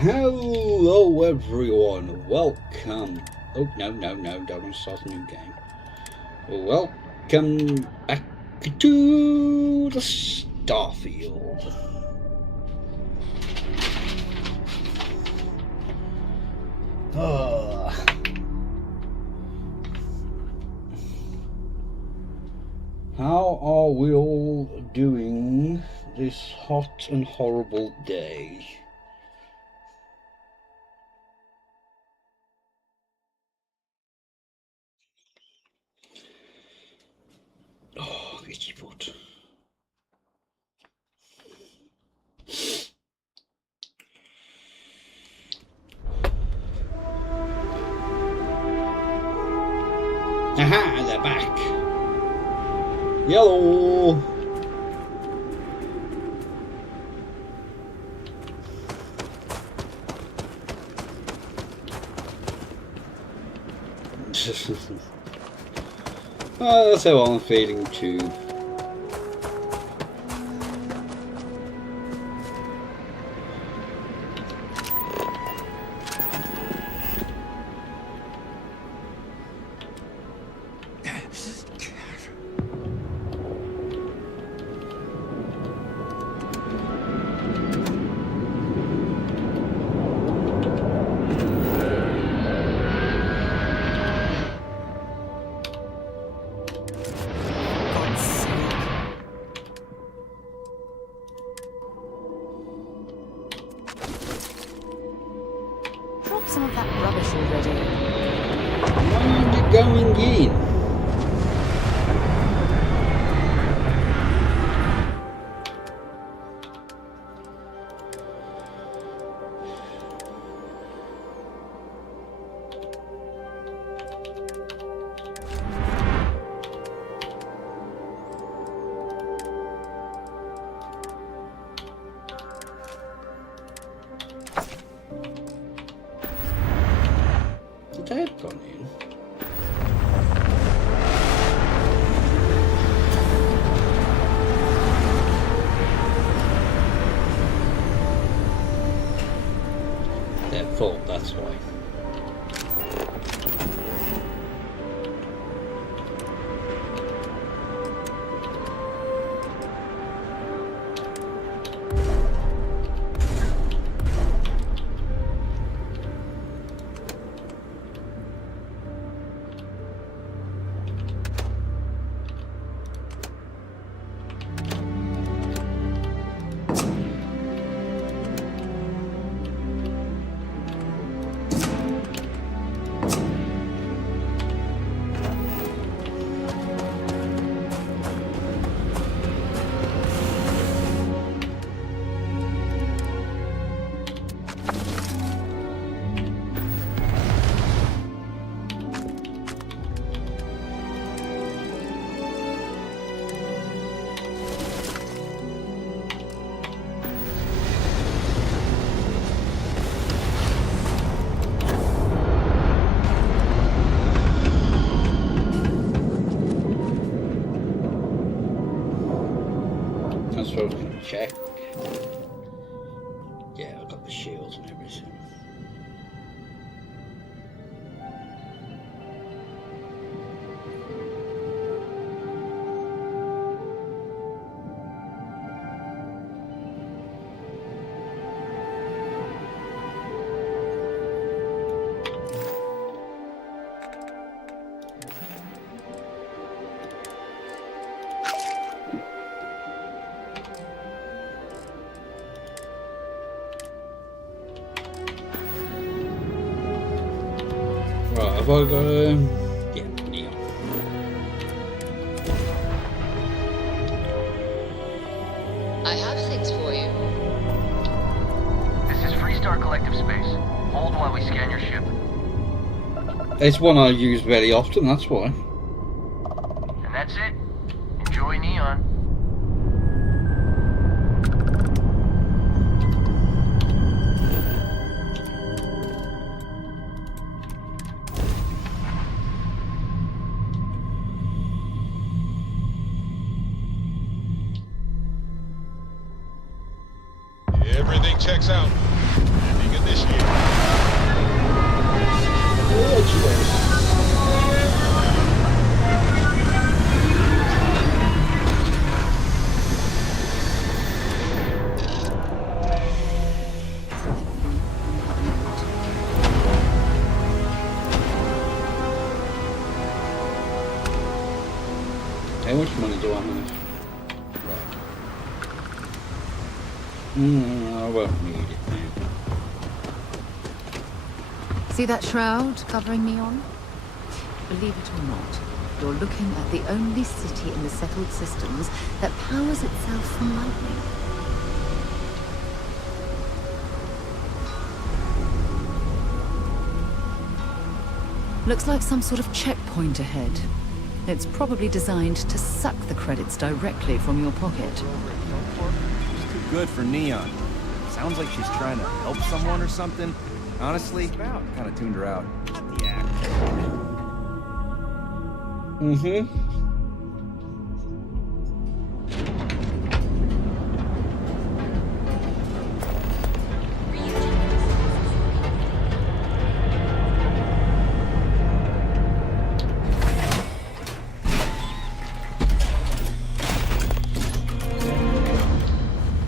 Hello everyone, welcome. Oh, no, don't want to start a new game. Welcome back to the Starfield. How are we all doing this hot and horrible day? Oh, itchy foot. Aha, they're back. Yellow. That's how I'm feeling too. Some of that rubbish already. Why aren't you going in? They've gone in. They're full, that's why. That's what I was going to check. Yeah, I've got the shields and everything. Right, have I got yeah, neon. I have things for you. This is Freestar Collective Space. Hold while we scan your ship. It's one I use very often, that's why. And that's it. Enjoy Neon. Everything checks out. Ending this year. How much money do I have? Right. I won't need it now. See that shroud covering me on? Believe it or not, you're looking at the only city in the settled systems that powers itself from lightning. Looks like some sort of checkpoint ahead. It's probably designed to suck the credits directly from your pocket. It's too good for Neon. Sounds like she's trying to help someone or something. Honestly, kind of tuned her out. Yeah. Mm-hmm.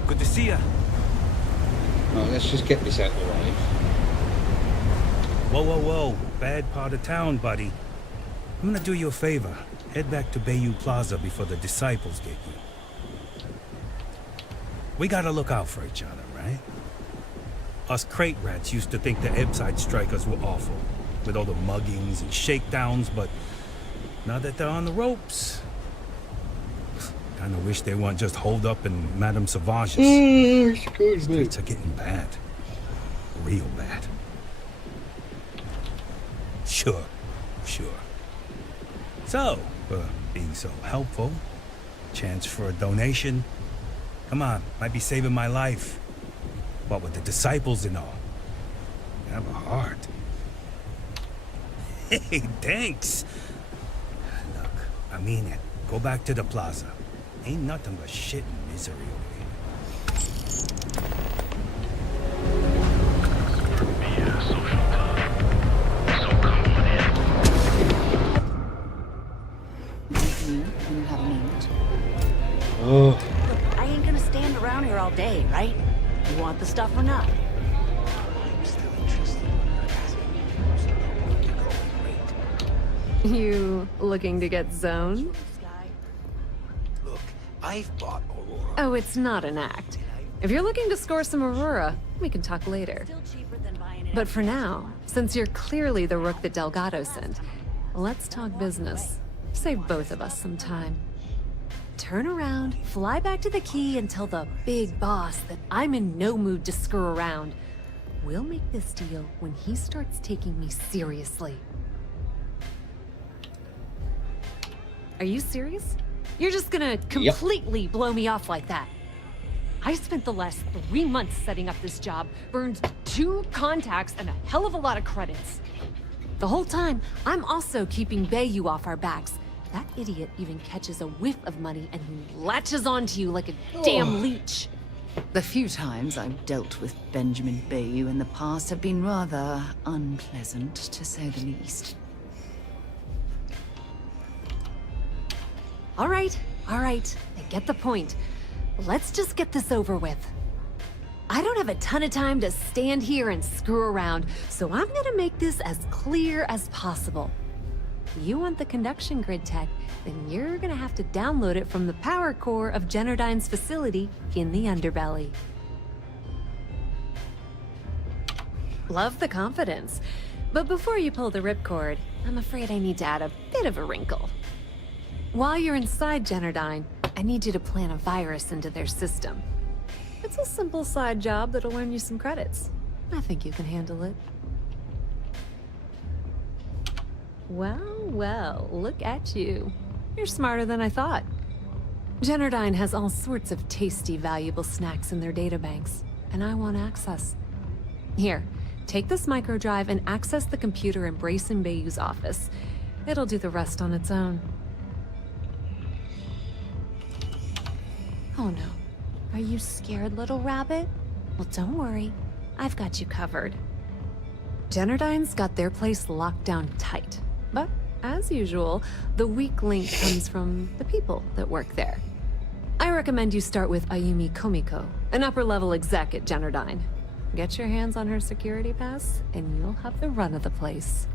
Good to see ya. Right, let's just get this out of the way. Whoa, whoa, whoa. Bad part of town, buddy. I'm gonna do you a favor. Head back to Bayou Plaza before the disciples get you. We gotta look out for each other, right? Us crate rats used to think the Ebbside strikers were awful, with all the muggings and shakedowns, but now that they're on the ropes, kinda wish they weren't just holed up in Madame Sauvage's. Excuse me. Streets are getting bad. Real bad. Sure. So, being so helpful, chance for a donation. Come on, might be saving my life. What with the disciples and all. You have a heart. Hey, thanks. Look, I mean it. Go back to the plaza. Ain't nothing but shit and misery over here. Can you have a moment? Oh. Look, I ain't gonna stand around here all day, right? You want the stuff or not? You looking to get zoned? Look, I've bought Aurora. Oh, it's not an act. If you're looking to score some Aurora, we can talk later. Still cheaper than buying it. But for now, since you're clearly the rook that Delgado sent, let's talk business. Save both of us some time. Turn around, fly back to the key, and tell the big boss that I'm in no mood to screw around. We'll make this deal when he starts taking me seriously. Are you serious? You're just gonna completely blow me off like that? I spent the last 3 months setting up this job, burned 2 contacts and a hell of a lot of credits. The whole time, I'm also keeping Bayou off our backs. That idiot even catches a whiff of money and he latches onto you like a damn leech. The few times I've dealt with Benjamin Bayou in the past have been rather unpleasant, to say the least. All right, I get the point. Let's just get this over with. I don't have a ton of time to stand here and screw around, so I'm gonna make this as clear as possible. You want the conduction grid tech, then you're gonna have to download it from the power core of Generdyne's facility in the underbelly. Love the confidence. But before you pull the ripcord, I'm afraid I need to add a bit of a wrinkle. While you're inside Generdyne, I need you to plant a virus into their system. It's a simple side job that'll earn you some credits. I think you can handle it. Well, look at you. You're smarter than I thought. Generdyne has all sorts of tasty, valuable snacks in their databanks, and I want access. Here, take this microdrive and access the computer in Brayson Bayou's office. It'll do the rest on its own. Oh no. Are you scared, little rabbit? Well, don't worry. I've got you covered. Generdyne's got their place locked down tight. But, as usual, the weak link comes from the people that work there. I recommend you start with Ayumi Komiko, an upper-level exec at Generdyne. Get your hands on her security pass, and you'll have the run of the place.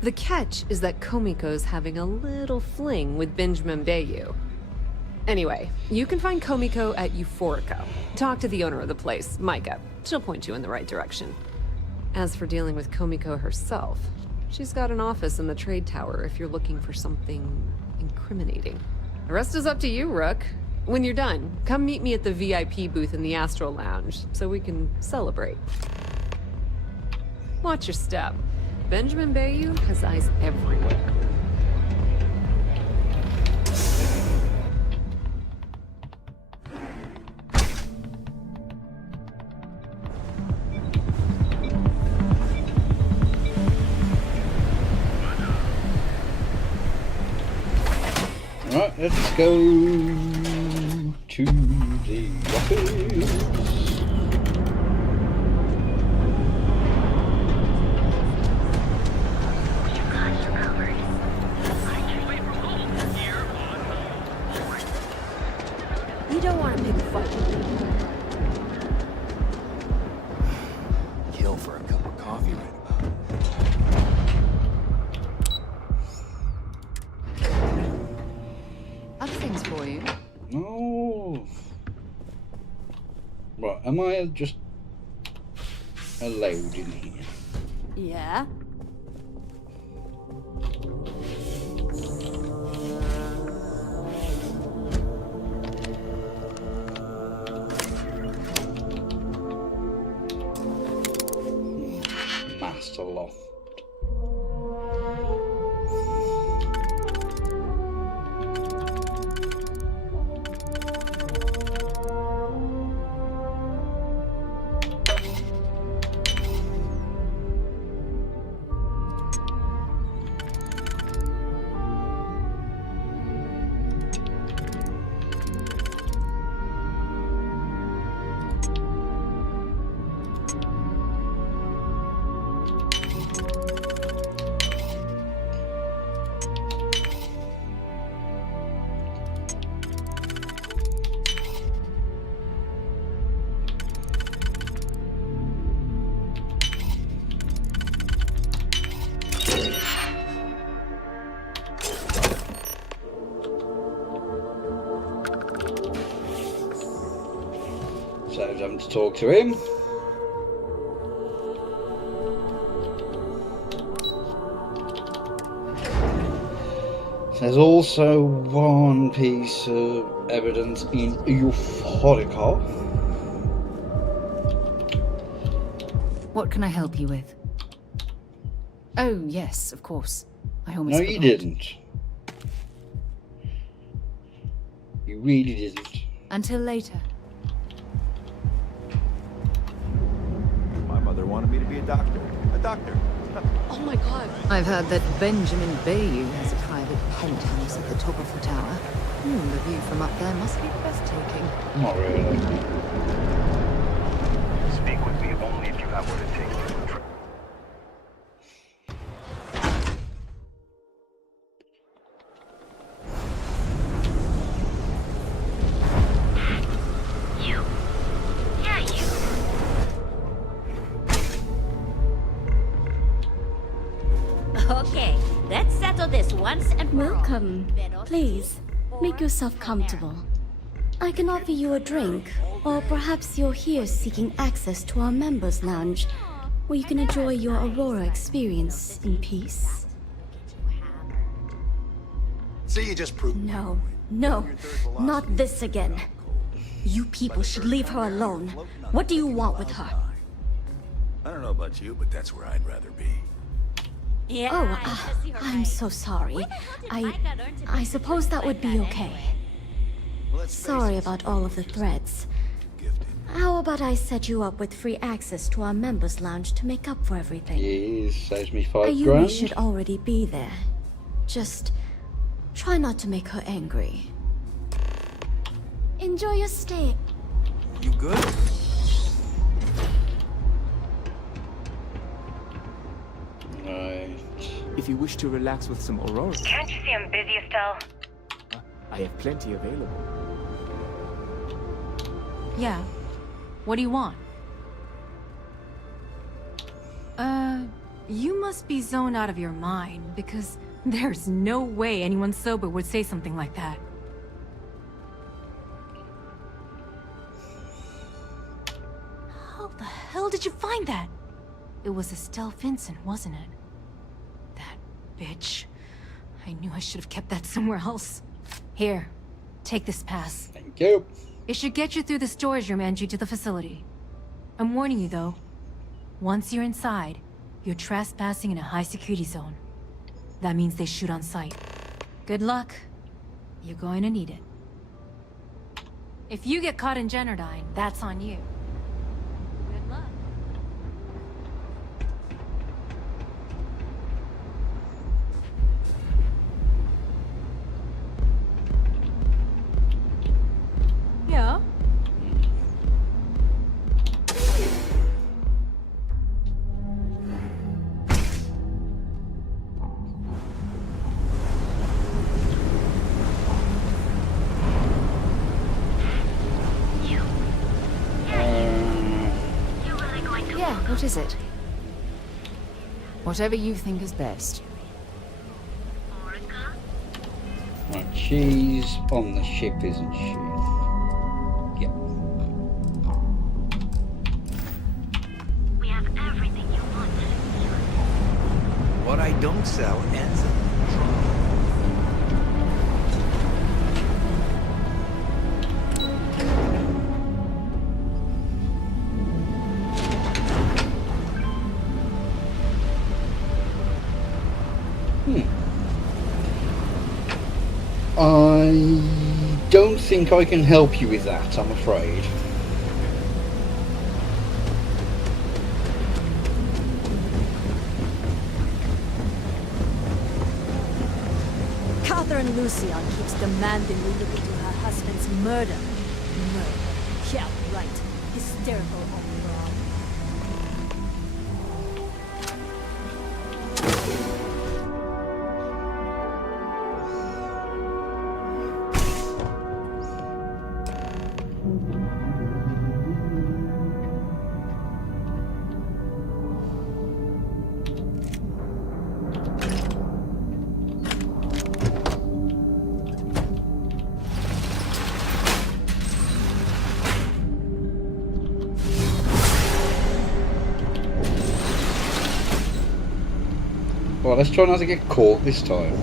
The catch is that Komiko's having a little fling with Benjamin Bayou. Anyway, you can find Komiko at Euphorico. Talk to the owner of the place, Micah. She'll point you in the right direction. As for dealing with Komiko herself, she's got an office in the trade tower if you're looking for something incriminating. The rest is up to you, Rook. When you're done, come meet me at the VIP booth in the Astral Lounge so we can celebrate. Watch your step. Benjamin Bayou has eyes everywhere. Right, let's go to the office. You don't want to pick a fight. Kill for a cup of coffee right about. Other things for you. Oh. Right, am I just allowed in here? Yeah? Master loft. So I'm to talk to him. There's also one piece of evidence in Euphorica. What can I help you with? Oh, yes, of course. I almost No, forgot. you didn't. You really didn't. Until later. My mother wanted me to be a doctor. A doctor. Oh my god. I've heard that Benjamin Bayou has a private penthouse at the top of the tower. The view from up there must be breathtaking. Not really. Speak with me only if you have what it takes to control. Okay, let's settle this once and for all. Welcome. Please, make yourself comfortable. I can offer you a drink, or perhaps you're here seeking access to our members' lounge, where you can enjoy your Aurora experience in peace. See, you just proved. No, not this again. You people should leave her alone. What do you want with her? I don't know about you, but that's where I'd rather be. Yeah, Oh, I'm so sorry. I suppose that would be okay. Sorry about all of the threats. How about I set you up with free access to our members' lounge to make up for everything? Yes, saves me $5 Ayumi grand. should already be there. Just try not to make her angry. Enjoy your stay. You good? if you wish to relax with some Aurora. Can't you see I'm busy, Estelle? I have plenty available. Yeah. What do you want? You must be zoned out of your mind, because there's no way anyone sober would say something like that. How the hell did you find that? It was Estelle Vincent, wasn't it? That bitch. I knew I should have kept that somewhere else. Here, take this pass. Thank you. It should get you through the storage room entry to the facility. I'm warning you, though. Once you're inside, you're trespassing in a high-security zone. That means they shoot on sight. Good luck. You're going to need it. If you get caught in Generdyne, that's on you. Good luck. Yeah? What is it? Whatever you think is best. Right, she's on the ship, isn't she? Yep. We have everything you want. What I don't sell ends up in trouble. I don't think I can help you with that, I'm afraid. Catherine Lucian keeps demanding we look into her husband's murder. Murder. Yeah, right. Hysterical overall. Well, let's try not to get caught this time.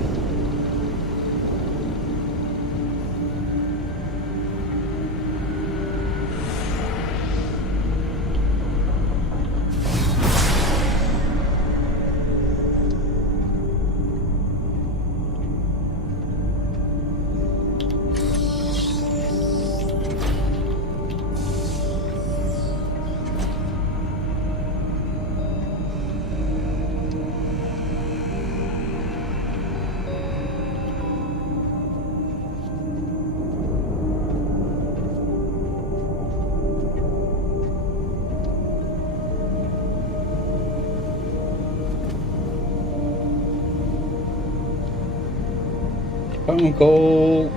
Phone call.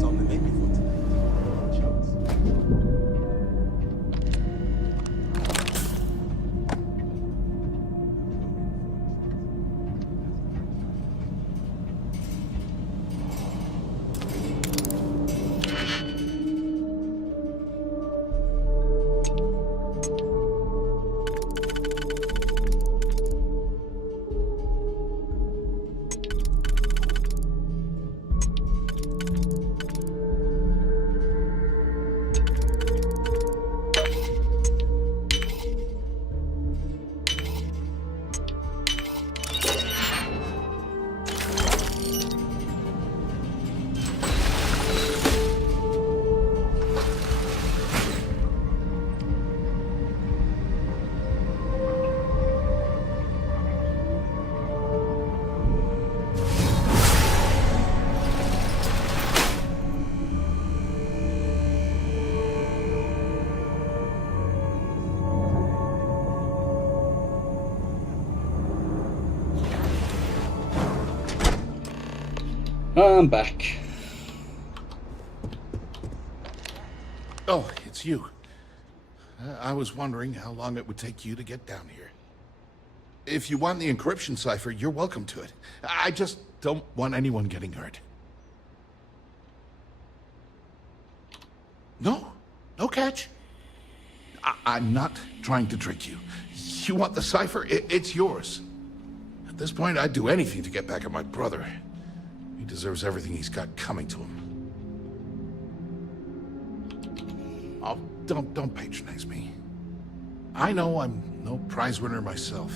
was on the menu for tonight. I'm back. Oh, it's you. I was wondering how long it would take you to get down here. If you want the encryption cipher, you're welcome to it. I just don't want anyone getting hurt. No catch. I'm not trying to trick you. You want the cipher? It's yours. At this point, I'd do anything to get back at my brother. He deserves everything he's got coming to him. Oh, don't patronize me. I know I'm no prize winner myself,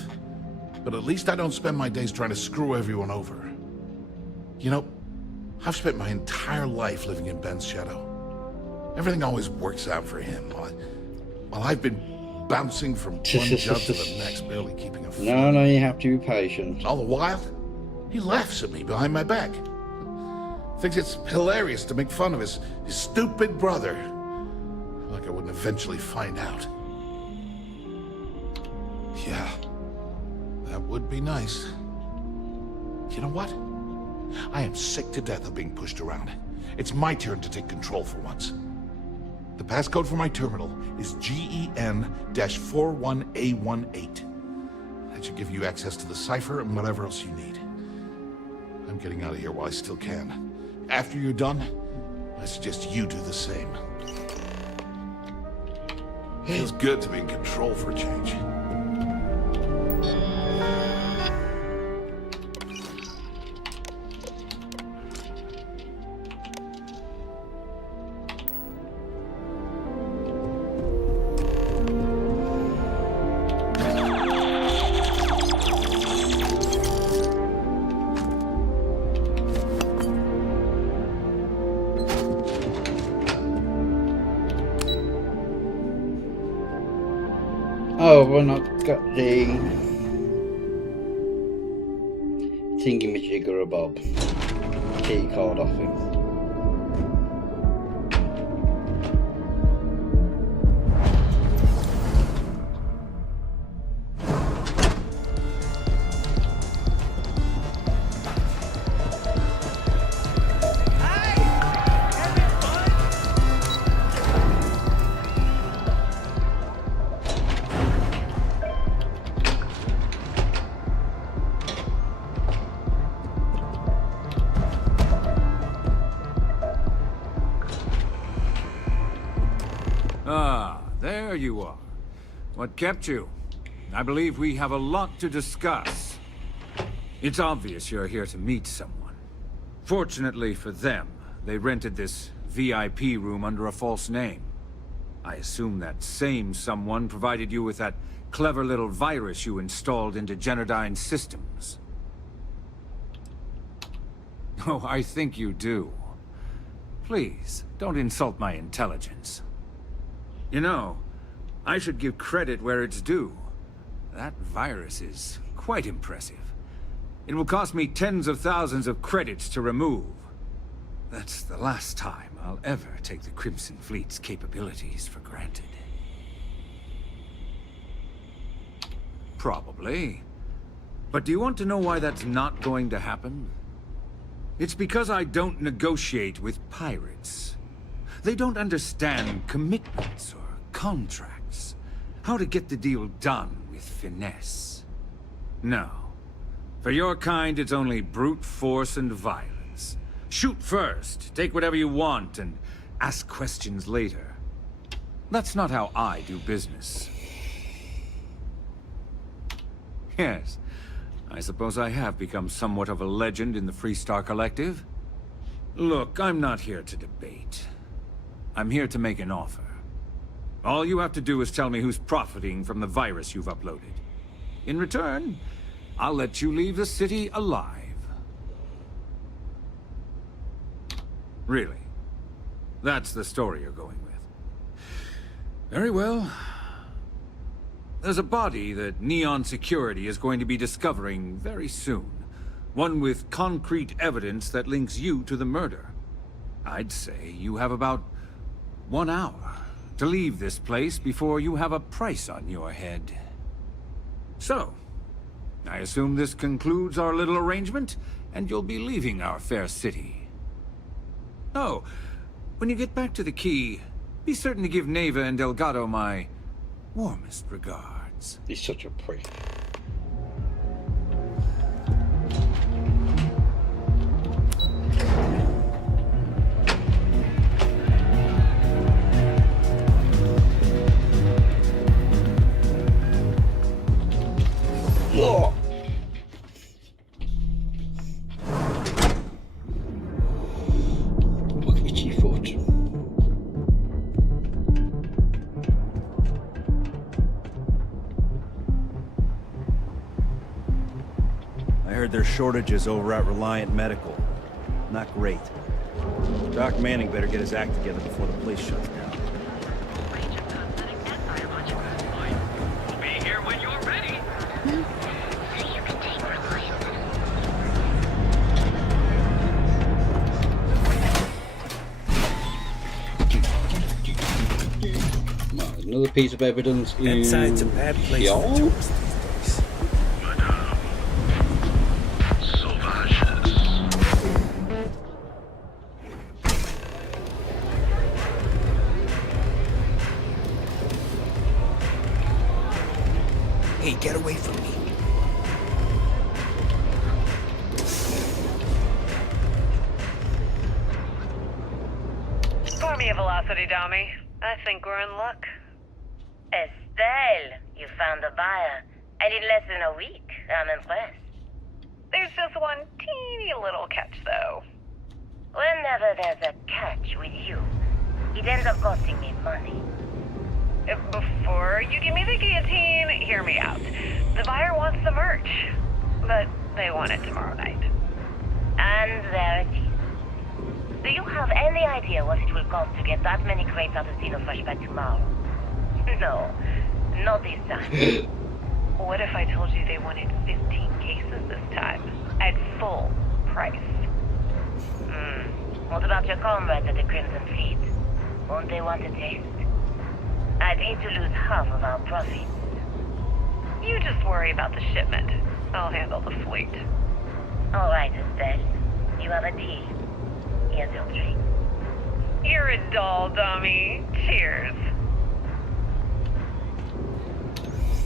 but at least I don't spend my days trying to screw everyone over. You know, I've spent my entire life living in Ben's shadow. Everything always works out for him, while I've been bouncing from one job to the next, barely keeping afloat. No, you have to be patient. All the while, he laughs at me behind my back. Thinks it's hilarious to make fun of his stupid brother. Like I wouldn't eventually find out. Yeah, that would be nice. You know what? I am sick to death of being pushed around. It's my turn to take control for once. The passcode for my terminal is GEN-41A18. That should give you access to the cipher and whatever else you need. I'm getting out of here while I still can. After you're done, I suggest you do the same. Feels good to be in control for a change. Oh, we're not got the thingy-majigger-bob key card off him. There you are. What kept you? I believe we have a lot to discuss. It's obvious you're here to meet someone. Fortunately for them, they rented this VIP room under a false name. I assume that same someone provided you with that clever little virus you installed into Genodyne's systems. Oh, I think you do. Please, don't insult my intelligence. You know, I should give credit where it's due. That virus is quite impressive. It will cost me tens of thousands of credits to remove. That's the last time I'll ever take the Crimson Fleet's capabilities for granted. Probably. But do you want to know why that's not going to happen? It's because I don't negotiate with pirates. They don't understand commitments or contracts. How to get the deal done with finesse. No. For your kind, it's only brute force and violence. Shoot first, take whatever you want, and ask questions later. That's not how I do business. Yes, I suppose I have become somewhat of a legend in the Freestar Collective. Look, I'm not here to debate. I'm here to make an offer. All you have to do is tell me who's profiting from the virus you've uploaded. In return, I'll let you leave the city alive. Really? That's the story you're going with. Very well. There's a body that Neon Security is going to be discovering very soon. One with concrete evidence that links you to the murder. I'd say you have about 1 hour to leave this place before you have a price on your head. So, I assume this concludes our little arrangement, and you'll be leaving our fair city. Oh, when you get back to the key, be certain to give Neva and Delgado my warmest regards. He's such a prick. Oh. Look, itchy foot. I heard there's shortages over at Reliant Medical. Not great. Doc Manning better get his act together before the place shuts down. Be here when you're ready. Another piece of evidence in Inside's a bad place for tourists these days. Hey, get away from me. Pour me a velocity, dummy. I think we're in luck. Estelle, you found a buyer. And in less than a week. I'm impressed. There's just one teeny little catch, though. Whenever there's a catch with you, it ends up costing me money. Before you give me the guillotine, hear me out. The buyer wants the merch, but they want it tomorrow night. And there it is. Do you have any idea what it will cost to get that many crates out of Xenofresh by tomorrow? No, not this time. What if I told you they wanted 15 cases this time, at full price? What about your comrades at the Crimson Fleet? Won't they want a taste? I'd hate to lose half of our profits. You just worry about the shipment. I'll handle the fleet. All right, Estelle. You have a deal. Here's your drink. You're a doll, dummy. Cheers.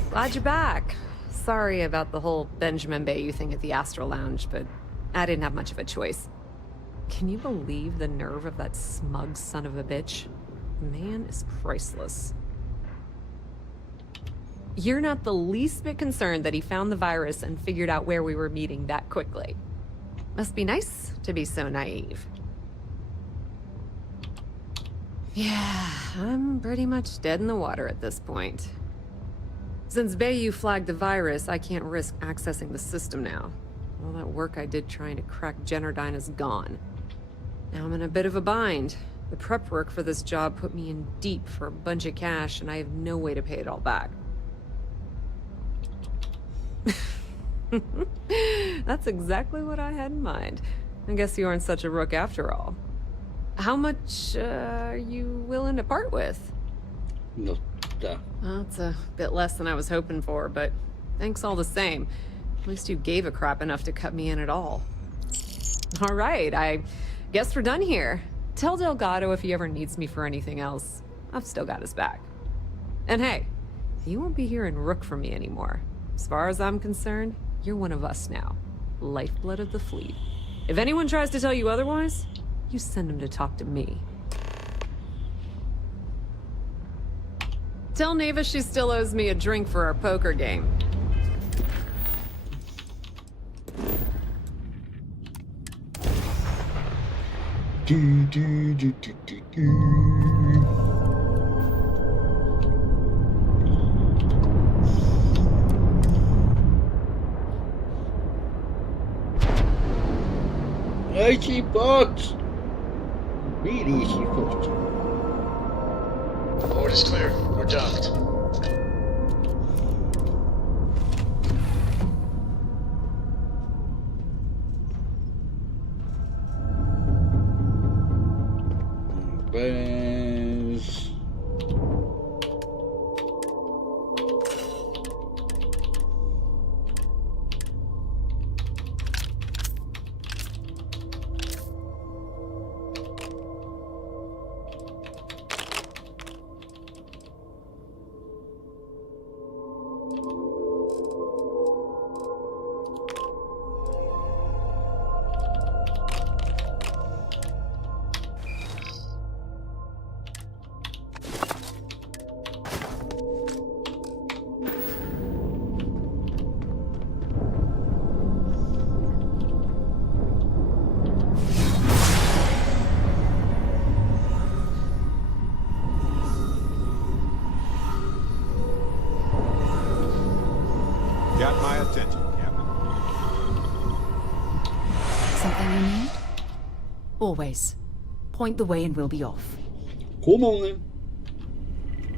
Glad you're back. Sorry about the whole Benjamin Bayou thing at the Astro Lounge, but I didn't have much of a choice. Can you believe the nerve of that smug son of a bitch? The man is priceless. You're not the least bit concerned that he found the virus and figured out where we were meeting that quickly. Must be nice to be so naive. Yeah, I'm pretty much dead in the water at this point. Since Bayou flagged the virus, I can't risk accessing the system now. All that work I did trying to crack Generdyne is gone. Now I'm in a bit of a bind. The prep work for this job put me in deep for a bunch of cash, and I have no way to pay it all back. That's exactly what I had in mind. I guess you aren't such a rook after all. How much are you willing to part with? Not Well, it's a bit less than I was hoping for, but thanks all the same. At least you gave a crap enough to cut me in at all. All right, I guess we're done here. Tell Delgado if he ever needs me for anything else. I've still got his back. And hey, you won't be hearing Rook from me anymore. As far as I'm concerned, you're one of us now. Lifeblood of the fleet. If anyone tries to tell you otherwise, you send them to talk to me. Tell Neva she still owes me a drink for our poker game. $80. Really easy foot. Port is clear. We're docked. Bears. Got my attention, Captain. Something you need? Always. Point the way and we'll be off. Come on then.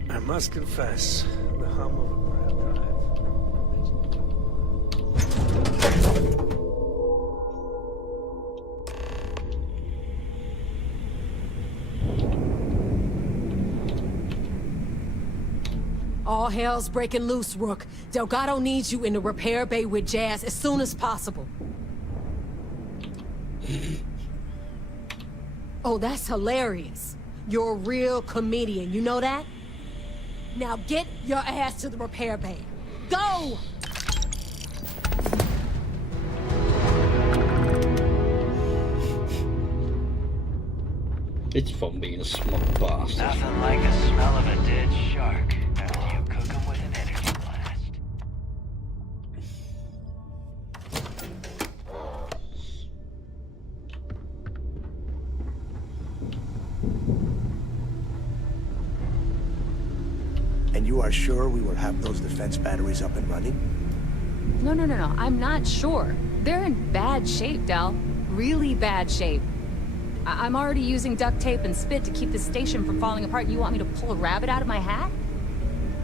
I must confess, the hum of a grab drive. All hell's breaking loose, Rook. Delgado needs you in the repair bay with Jazz as soon as possible. Oh, that's hilarious. You're a real comedian, you know that? Now get your ass to the repair bay. Go! It's fun being a smug bastard. Nothing like the smell of a dead shark after you cook them with an energy blast. And you are sure we will have those defense batteries up and running? No, I'm not sure. They're in bad shape, Del. Really bad shape. I'm already using duct tape and spit to keep the station from falling apart. You want me to pull a rabbit out of my hat?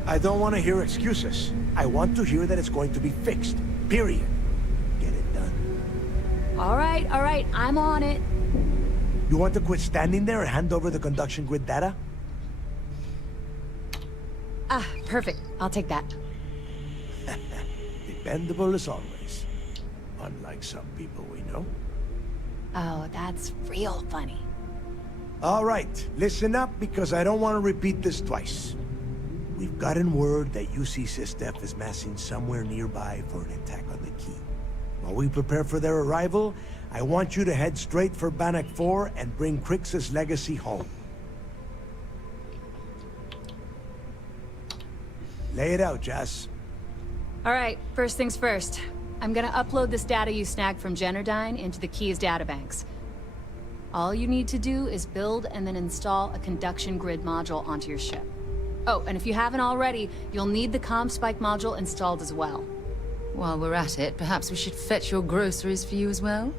I don't want to hear excuses. I want to hear that it's going to be fixed. Period. Get it done. All right, I'm on it. You want to quit standing there and hand over the conduction grid data? Ah, perfect. I'll take that. Dependable as always. Unlike some people we know. Oh, that's real funny. All right, listen up because I don't want to repeat this twice. We've gotten word that UC Systef is massing somewhere nearby for an attack on the key. While we prepare for their arrival, I want you to head straight for Bannock 4 and bring Crix's legacy home. Lay it out, Jess. All right, first things first. I'm gonna upload this data you snagged from Generdyne into the Key's databanks. All you need to do is build and then install a conduction grid module onto your ship. Oh, and if you haven't already, you'll need the comm spike module installed as well. While we're at it, perhaps we should fetch your groceries for you as well?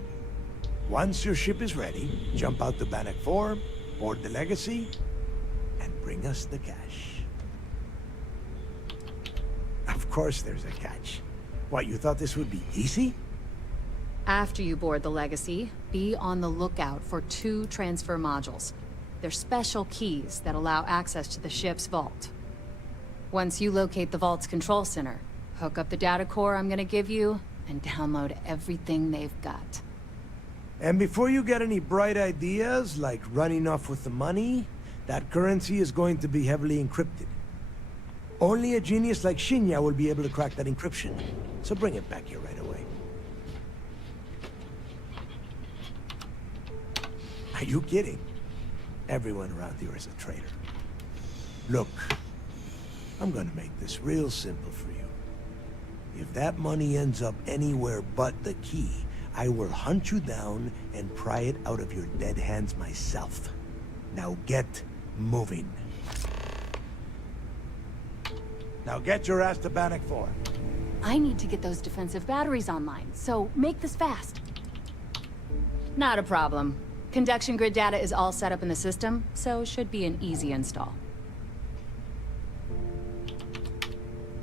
Once your ship is ready, jump out to Bannock 4, board the legacy, and bring us the cash. Of course there's a catch. What, you thought this would be easy? After you board the Legacy, be on the lookout for 2 transfer modules. They're special keys that allow access to the ship's vault. Once you locate the vault's control center, hook up the data core I'm gonna give you, and download everything they've got. And before you get any bright ideas, like running off with the money, that currency is going to be heavily encrypted. Only a genius like Shinya will be able to crack that encryption. So bring it back here right away. Are you kidding? Everyone around here is a traitor. Look, I'm gonna make this real simple for you. If that money ends up anywhere but the key, I will hunt you down and pry it out of your dead hands myself. Now get moving. Now get your ass to Bannock 4. I need to get those defensive batteries online, so make this fast. Not a problem. Conduction grid data is all set up in the system, so should be an easy install.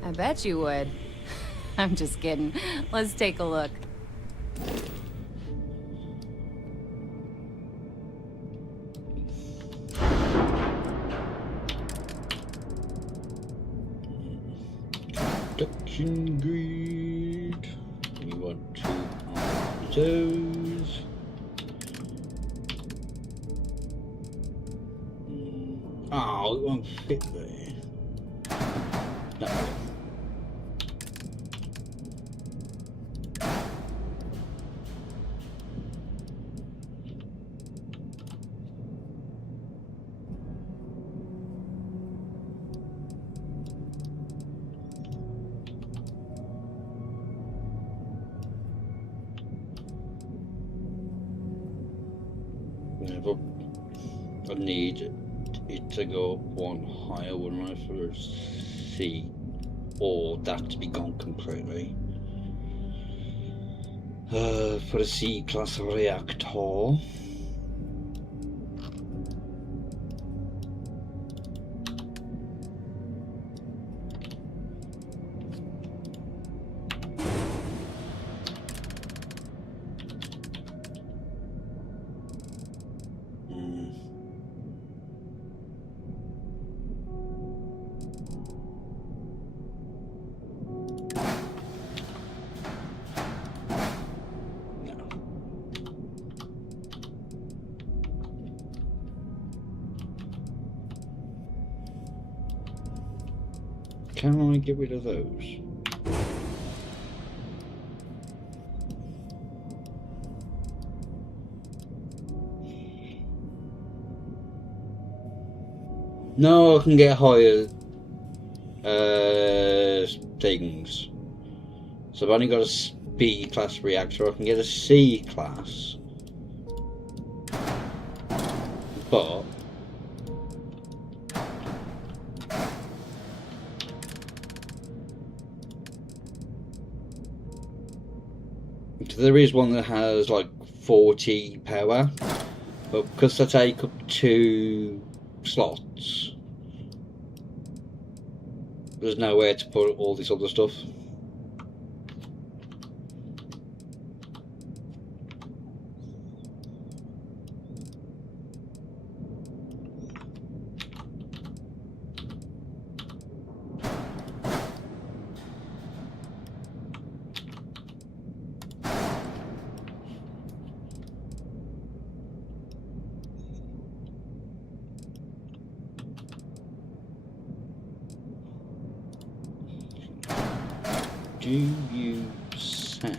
I bet you would. I'm just kidding. Let's take a look. Conduction grid. We want to arm those. Oh, it won't fit there. No. I need it to go up one higher, wouldn't I, for a C, or that to be gone completely. For a C-class reactor. Can I get rid of those? No, I can get higher things. So I've only got a B class reactor. I can get a C class, but there is one that has like 40 power, but because they take up 2 slots, there's nowhere to put all this other stuff. Do you sell?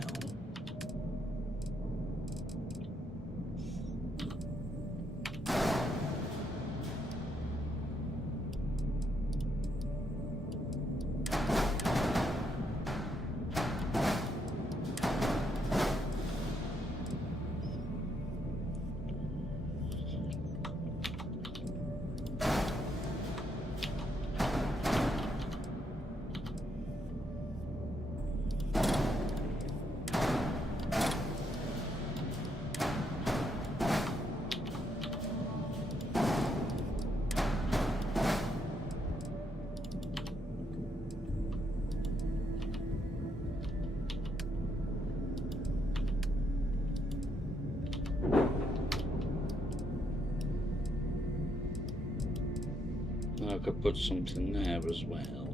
I could put something there as well.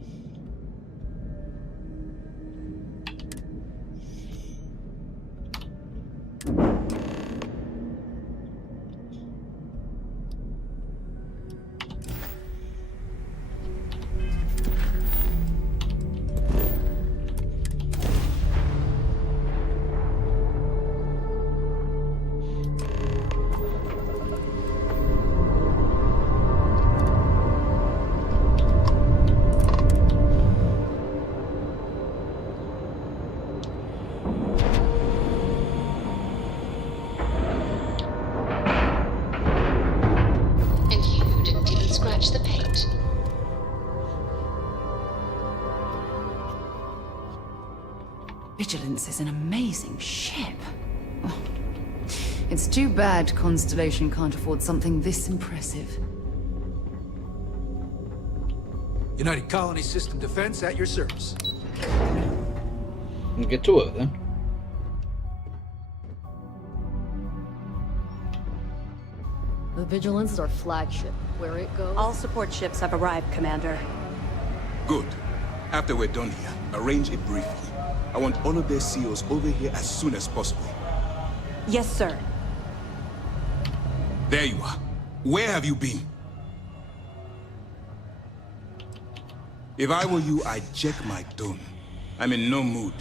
Vigilance is an amazing ship. Oh, it's too bad Constellation can't afford something this impressive. United Colony System Defense at your service. We'll get to work then. The Vigilance is our flagship. Where it goes... All support ships have arrived, Commander. Good. After we're done here, arrange a briefing. I want all of their CEOs over here as soon as possible. Yes, sir. There you are. Where have you been? If I were you, I'd check my tone. I'm in no mood.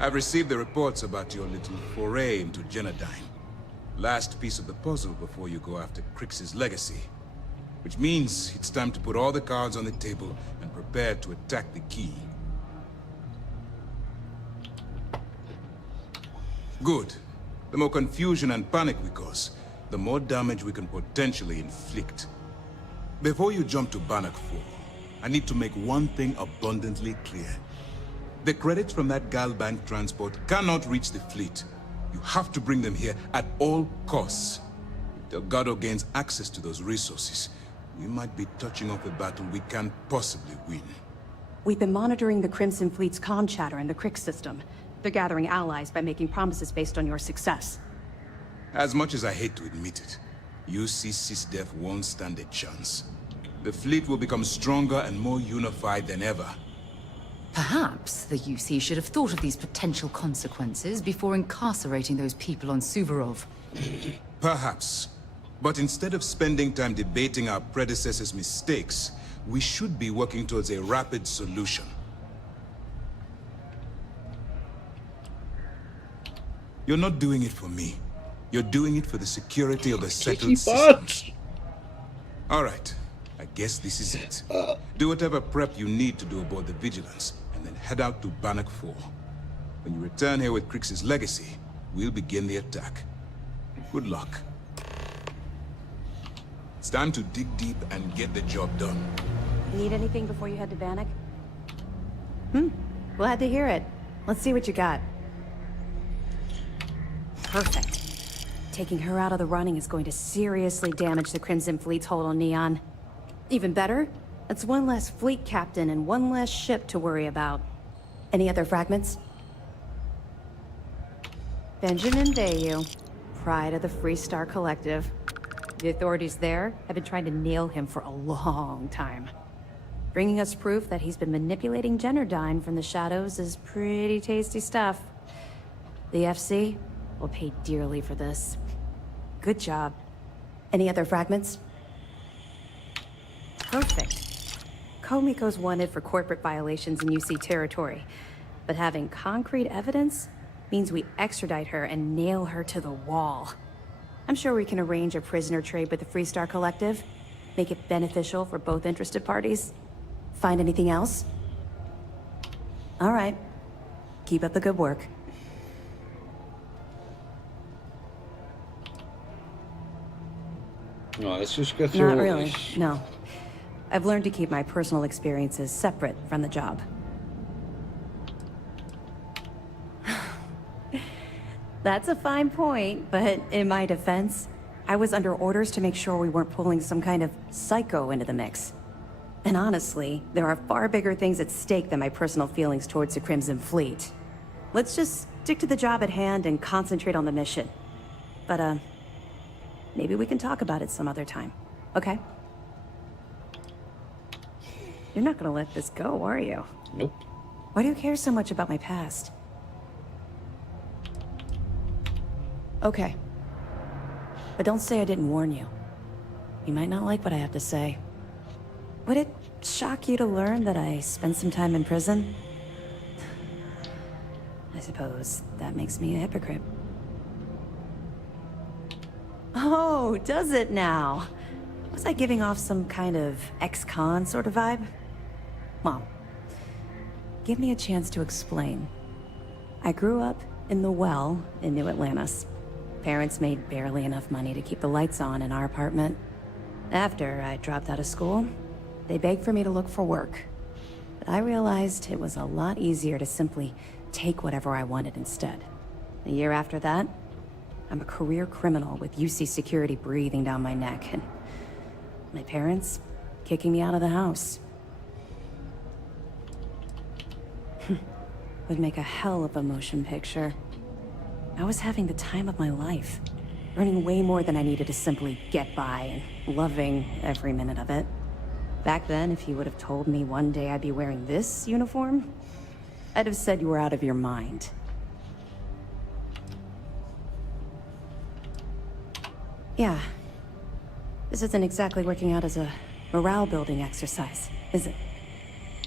I've received the reports about your little foray into Genodyne. Last piece of the puzzle before you go after Crix's legacy. Which means it's time to put all the cards on the table and prepare to attack the key. Good. The more confusion and panic we cause, the more damage we can potentially inflict. Before you jump to Bannock 4, I need to make one thing abundantly clear. The credits from that Galbank transport cannot reach the fleet. You have to bring them here at all costs. If Delgado gains access to those resources, we might be touching off a battle we can't possibly win. We've been monitoring the Crimson Fleet's comm chatter in the Crix system. They're gathering allies by making promises based on your success. As much as I hate to admit it, UC SysDef won't stand a chance. The fleet will become stronger and more unified than ever. Perhaps the UC should have thought of these potential consequences before incarcerating those people on Suvorov. Perhaps. But instead of spending time debating our predecessors' mistakes, we should be working towards a rapid solution. You're not doing it for me. You're doing it for the security of the settled systems. All right. I guess this is it. Do whatever prep you need to do aboard the Vigilance, and then head out to Bannock 4. When you return here with Crix's legacy, we'll begin the attack. Good luck. It's time to dig deep and get the job done. Need anything before you head to Bannock? Glad to hear it. Let's see what you got. Perfect. Taking her out of the running is going to seriously damage the Crimson Fleet's hold on Neon. Even better, that's one less fleet captain and one less ship to worry about. Any other fragments? Benjamin Bayou, pride of the Free Star Collective. The authorities there have been trying to nail him for a long time. Bringing us proof that he's been manipulating Genodyne from the shadows is pretty tasty stuff. The FC will pay dearly for this. Good job. Any other fragments? Perfect. Komiko's wanted for corporate violations in UC territory, but having concrete evidence means we extradite her and nail her to the wall. I'm sure we can arrange a prisoner trade with the Free Star Collective, make it beneficial for both interested parties. Find anything else? All right. Keep up the good work. No, let's just go through Not all really, this. no. I've learned to keep my personal experiences separate from the job. That's a fine point, but in my defense, I was under orders to make sure we weren't pulling some kind of psycho into the mix. And honestly, there are far bigger things at stake than my personal feelings towards the Crimson Fleet. Let's just stick to the job at hand and concentrate on the mission. But, maybe we can talk about it some other time, okay? You're not gonna let this go, are you? Nope. Why do you care so much about my past? Okay. But don't say I didn't warn you. You might not like what I have to say. Would it shock you to learn that I spent some time in prison? I suppose that makes me a hypocrite. Oh, does it now? Was I giving off some kind of ex-con sort of vibe? Well, give me a chance to explain. I grew up in the Well in New Atlantis. Parents made barely enough money to keep the lights on in our apartment. After I dropped out of school, they begged for me to look for work. But I realized it was a lot easier to simply take whatever I wanted instead. A year after that, I'm a career criminal with UC security breathing down my neck, and my parents kicking me out of the house. Would make a hell of a motion picture. I was having the time of my life, earning way more than I needed to simply get by, and loving every minute of it. Back then, if you would have told me one day I'd be wearing this uniform, I'd have said you were out of your mind. Yeah. This isn't exactly working out as a morale-building exercise, is it?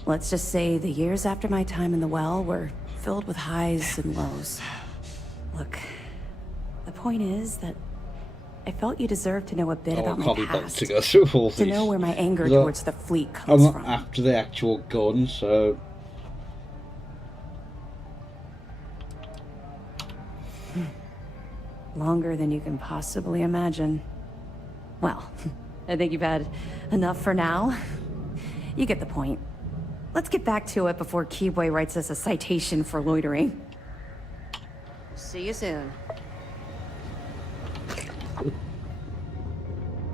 Let's just say the years after my time in the well were filled with highs and lows. Look, the point is that I felt you deserved to know a bit about my past. To go through all to these. know where my anger towards the fleet I'm comes not from. after the actual gun, so... Longer than you can possibly imagine. Well, I think you've had enough for now. You get the point. Let's get back to it before Keyboy writes us a citation for loitering. See you soon.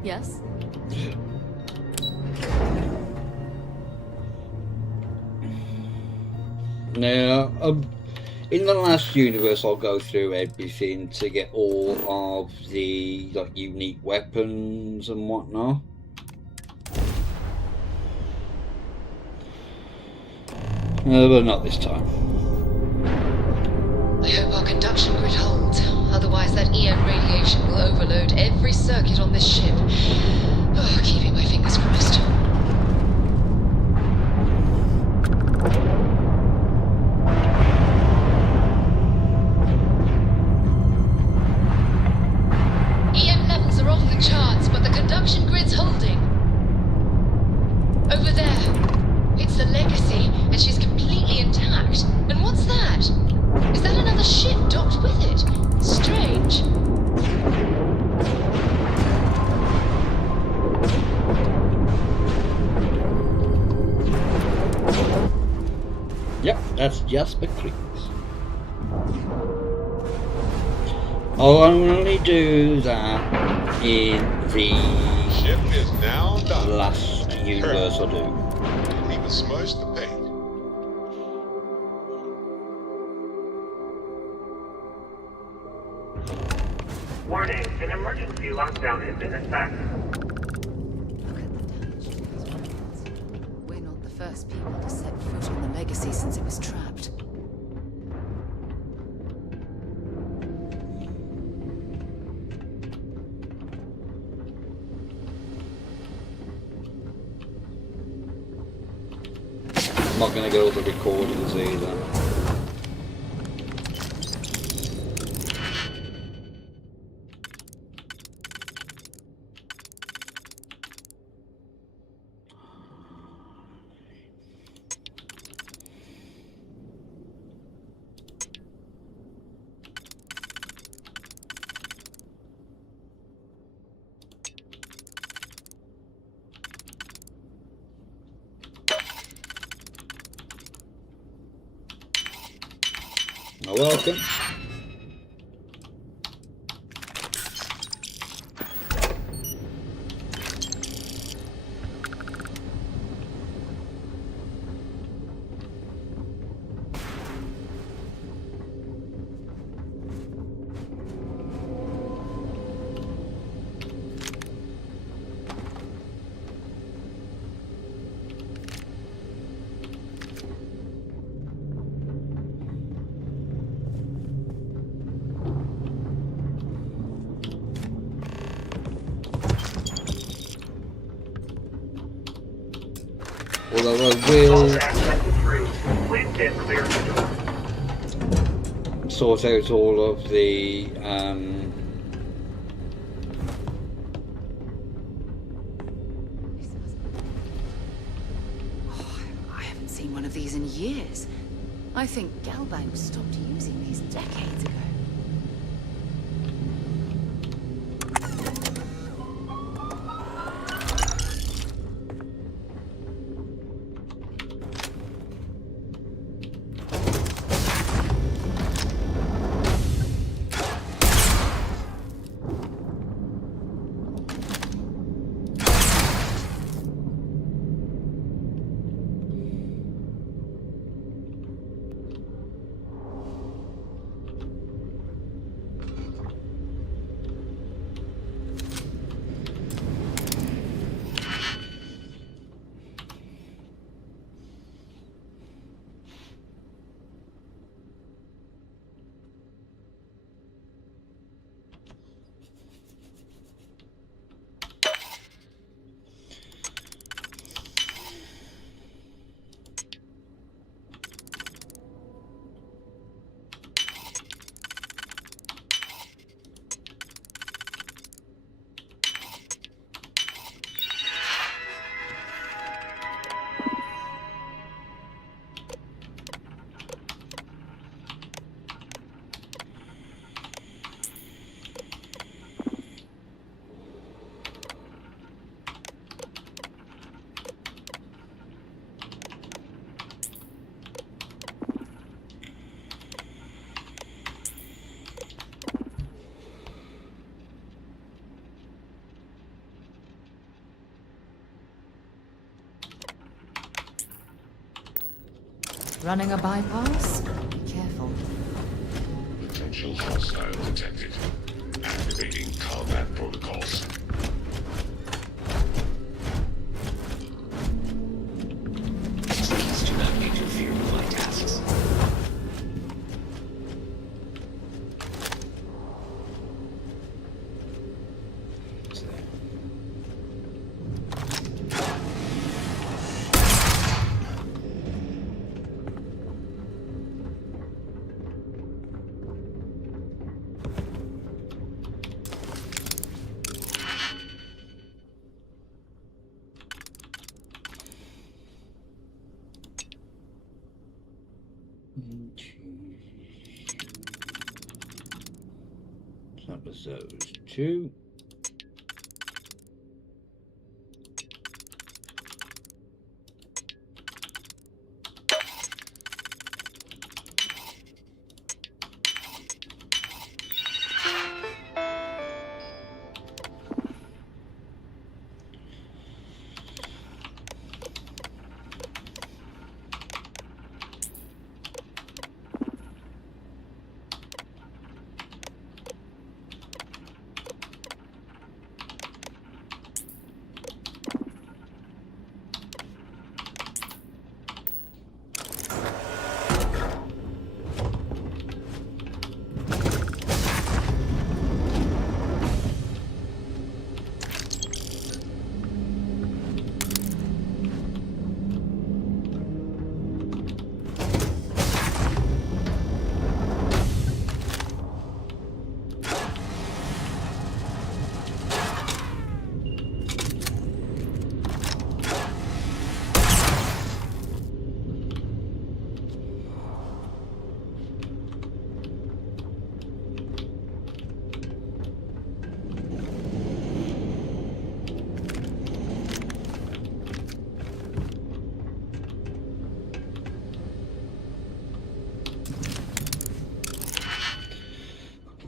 Yes? Now, in the last universe, I'll go through everything to get all of the unique weapons and whatnot. But not this time. I hope our conduction grid holds. Otherwise, that EM radiation will overload every circuit on this ship. Oh, keeping my fingers crossed. EM levels are off the charts, but the conduction grid's holding. Over there. It's the Legacy, and she's completely intact. And what's that? Is that another ship docked with it? Strange. Yep, that's Jasper Creeks. I'll only do that in the Ship is now done. last universe I'll do. Didn't even smudge the paint. Warning, an emergency lockdown has been effect. We're not the first people to set foot on the Legacy since it was trapped. I'm not going to get all the recordings either. You're welcome. Although I will sort out all of the I haven't seen one of these in years. I think Galbank stopped using these decades ago. Running a bypass? Be careful. Potential hostile detected. Activating combat protocols. Please do not interfere with my tasks. That was those two.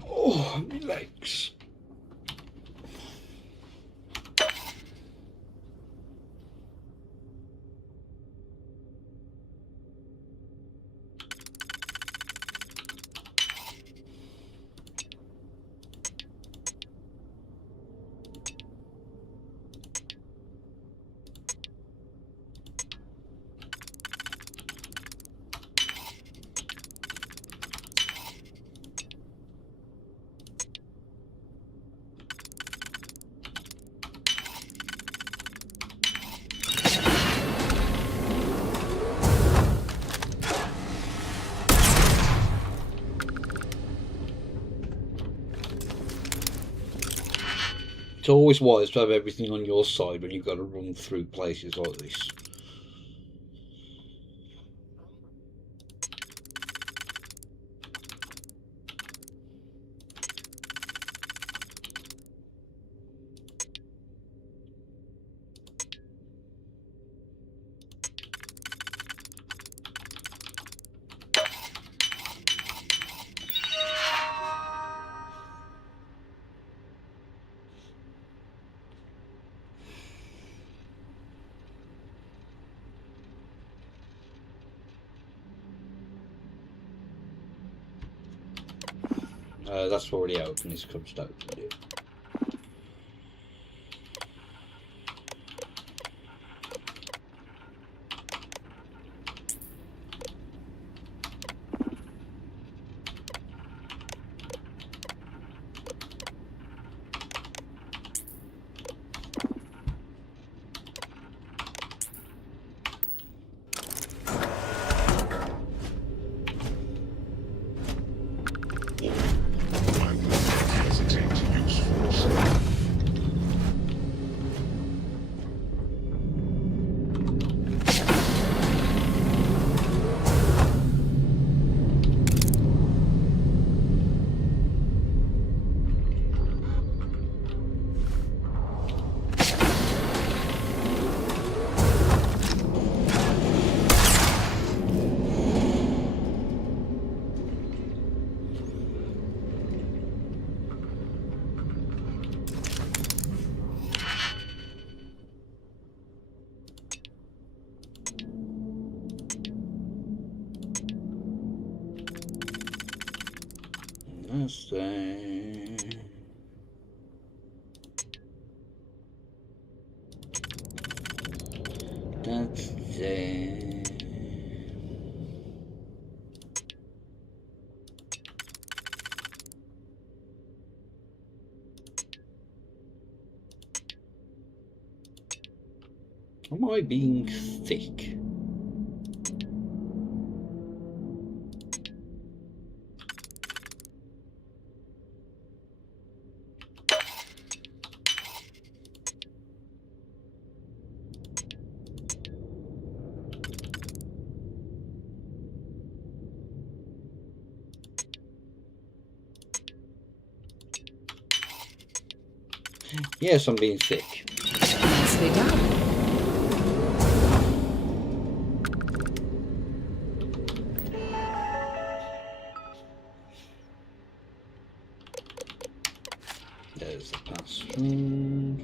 Oh, my legs. It's always wise to have everything on your side when you've got to run through places like this. That's already open, it's come to open it. Hesitate to use That's there. That's there. Am I being thick? Yes, I'm being thick. Nicely done. There's the password.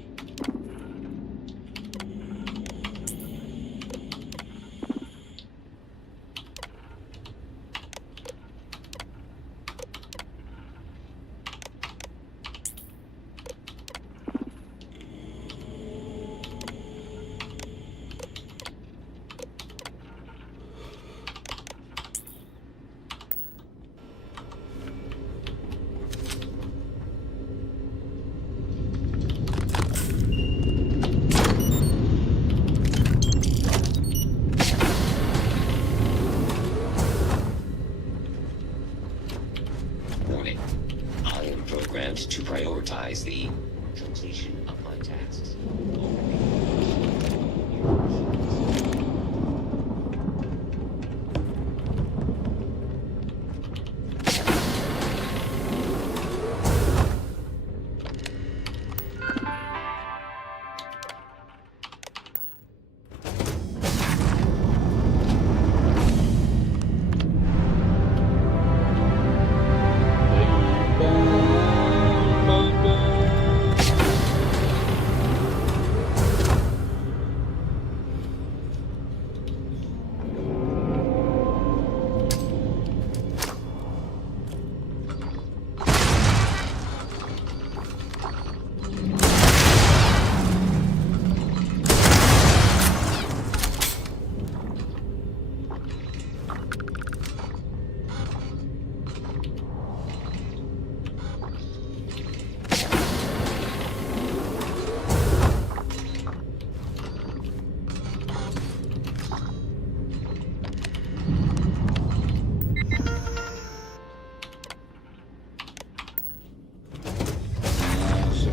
Warning. I am programmed to prioritize the completion of my tasks.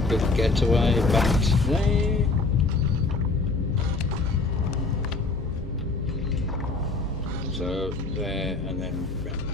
Good getaway back there. So there and then round.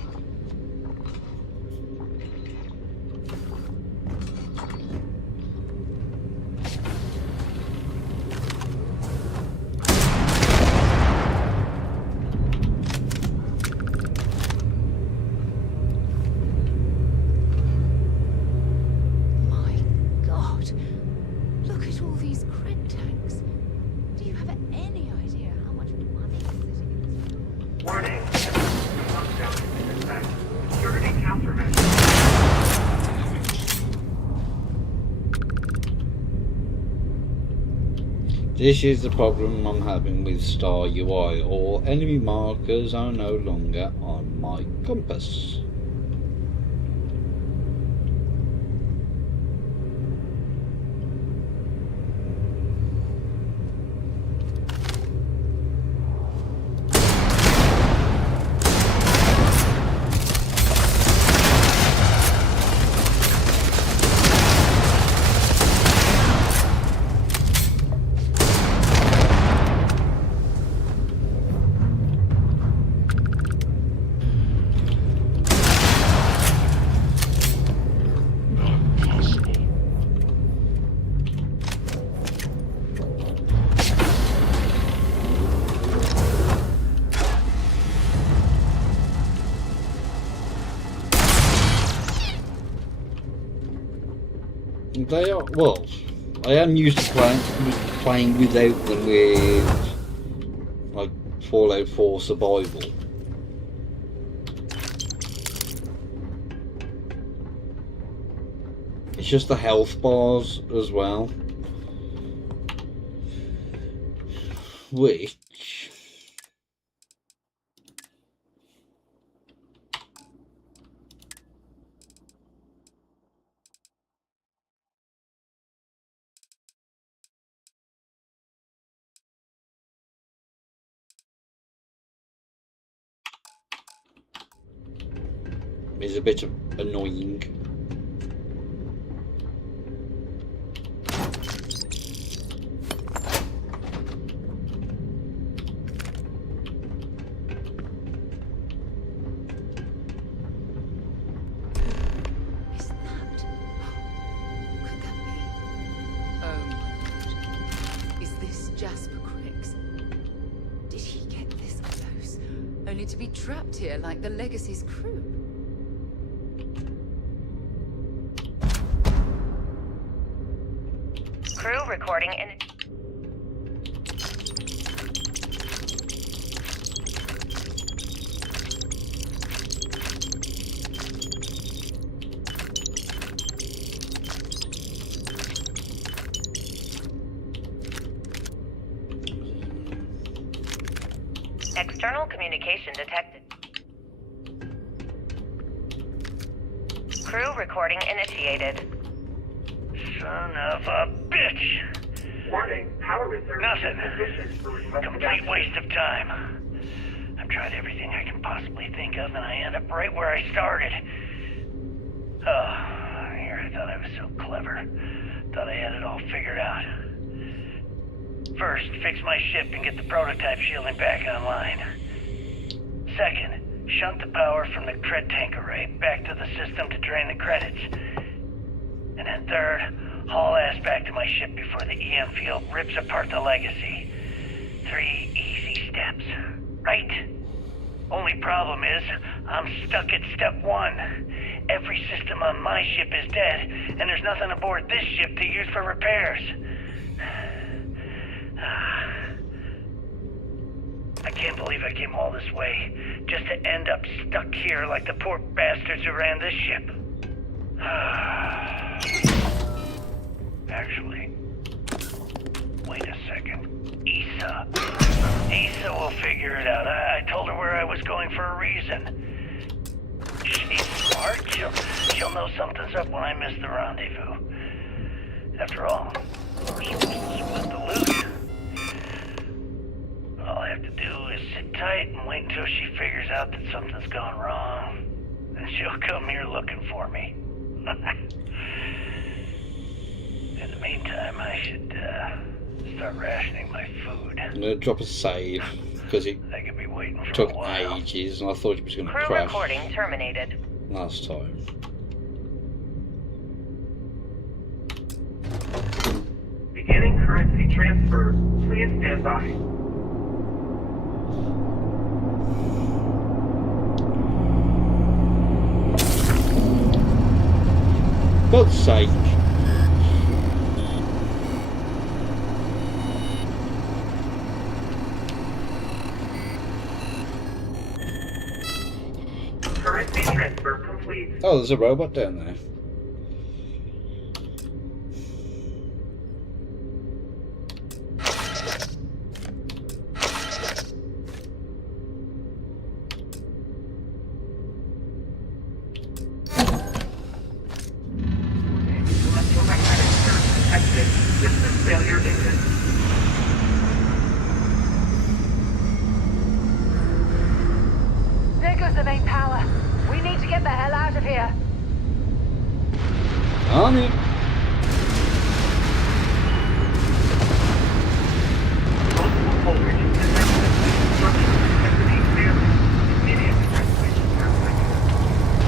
Warning. Lockdown in effect. Security countermeasures. This is the problem I'm having with Star UI. All enemy markers are no longer on my compass. They are, well, I am used to playing without them with, like, Fallout 4 Survival. It's just the health bars as well. Which is a bit annoying. To be trapped here like the Legacy's crew. Crew recording in... External communication detected. Crew recording initiated. Son of a bitch! Warning, power reserve. Nothing. Complete waste of time. I've tried everything I can possibly think of, and I end up right where I started. Oh, here I thought I was so clever. Thought I had it all figured out. First, fix my ship and get the prototype shielding back online. Second, shunt the power from the cred tank array back to the system to drain the credits. And then third, haul ass back to my ship before the EM field rips apart the Legacy. 3 easy steps, right? Only problem is, I'm stuck at step 1. Every system on my ship is dead, and there's nothing aboard this ship to use for repairs. I can't believe I came all this way, just to end up stuck here like the poor bastards who ran this ship. Actually, wait a second. Issa will figure it out. I told her where I was going for a reason. She's smart. She'll know something's up when I miss the rendezvous. After all, we're supposed to split the loot. All I have to do is sit tight and wait until she figures out that something's gone wrong. Then she'll come here looking for me. In the meantime, I should start rationing my food. I'm gonna drop a save because it took ages and I thought it was gonna Crew crash recording terminated. last time. Beginning currency transfer. Please stand by. God's sake. Currency transfer complete. Oh, there's a robot down there. There goes the main power. We need to get the hell out of here. On it.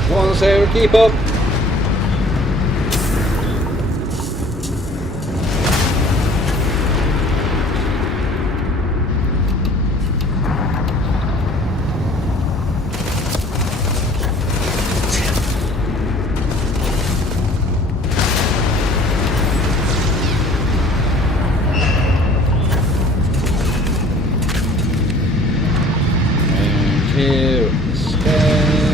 Come on, Sarah, keep up. And here are the stairs.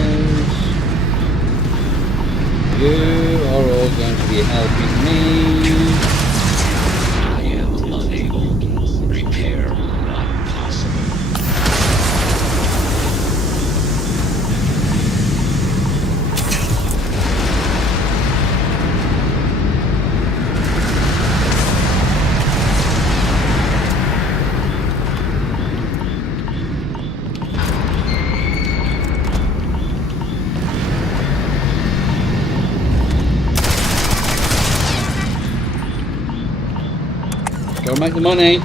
make the money.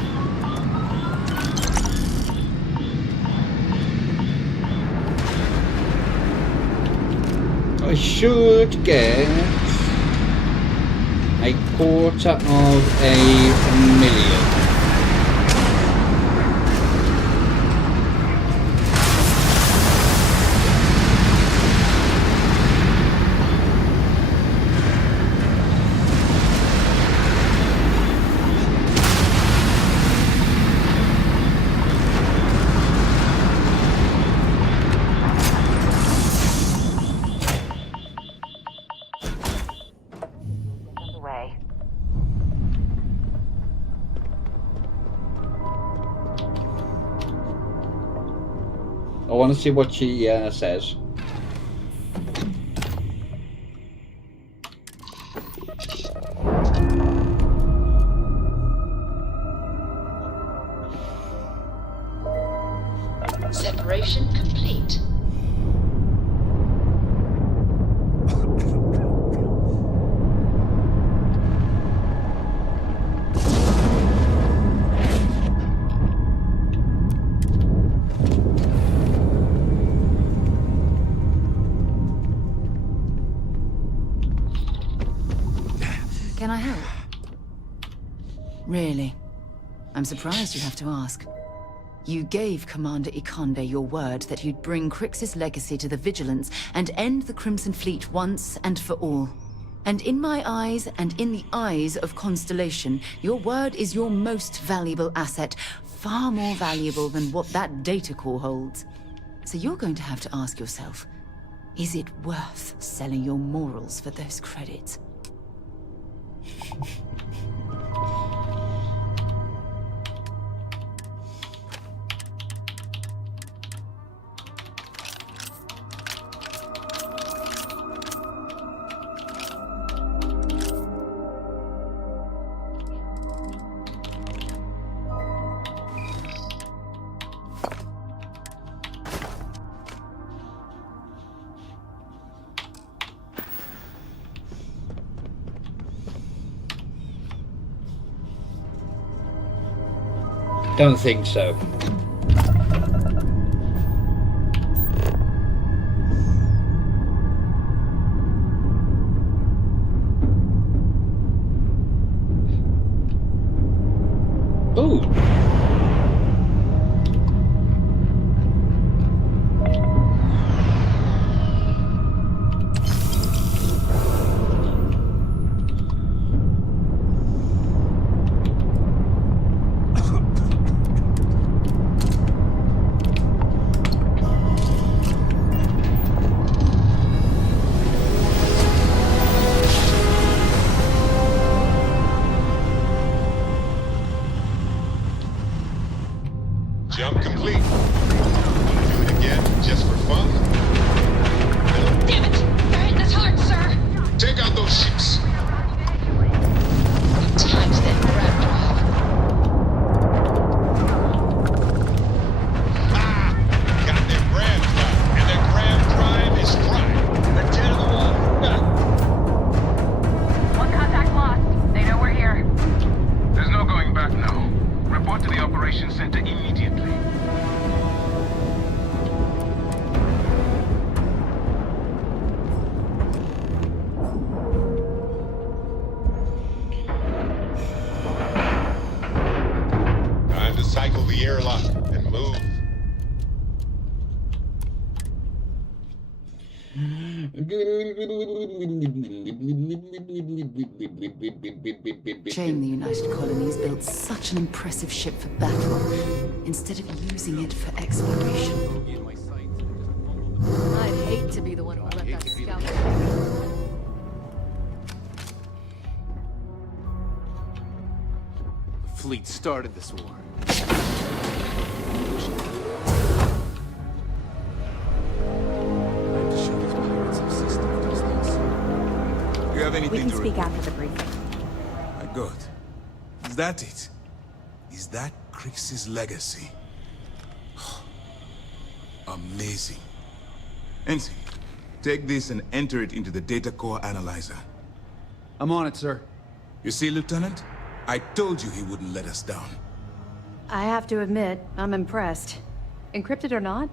I should get a quarter of a million. I want to see what she says. Separation complete. Can I help? Really? I'm surprised you have to ask. You gave Commander Ikonde your word that you'd bring Crix's legacy to the Vigilance and end the Crimson Fleet once and for all. And in my eyes, and in the eyes of Constellation, your word is your most valuable asset, far more valuable than what that data core holds. So you're going to have to ask yourself, is it worth selling your morals for those credits? Don't think so. Oh. Jump complete. Want to do it again, just for fun? Damn it! You're hitting us hard, sir! Take out those ships. You tagged that grab drive. Got their grab drive, and their grab drive is fried. Let's tear the wall. One contact lost. They know we're here. There's no going back now. Report to the operations center immediately. Time to cycle the airlock and move. Shame the United Colonies built such an impressive ship for battle, instead of using it for exploration. I'd hate to be the one who let that scout. The fleet started this war. You have anything We can to speak report? after the briefing. My God. Is that it? Is that Crix's legacy? Amazing. Ensign, take this and enter it into the data core analyzer. I'm on it, sir. You see, Lieutenant? I told you he wouldn't let us down. I have to admit, I'm impressed. Encrypted or not,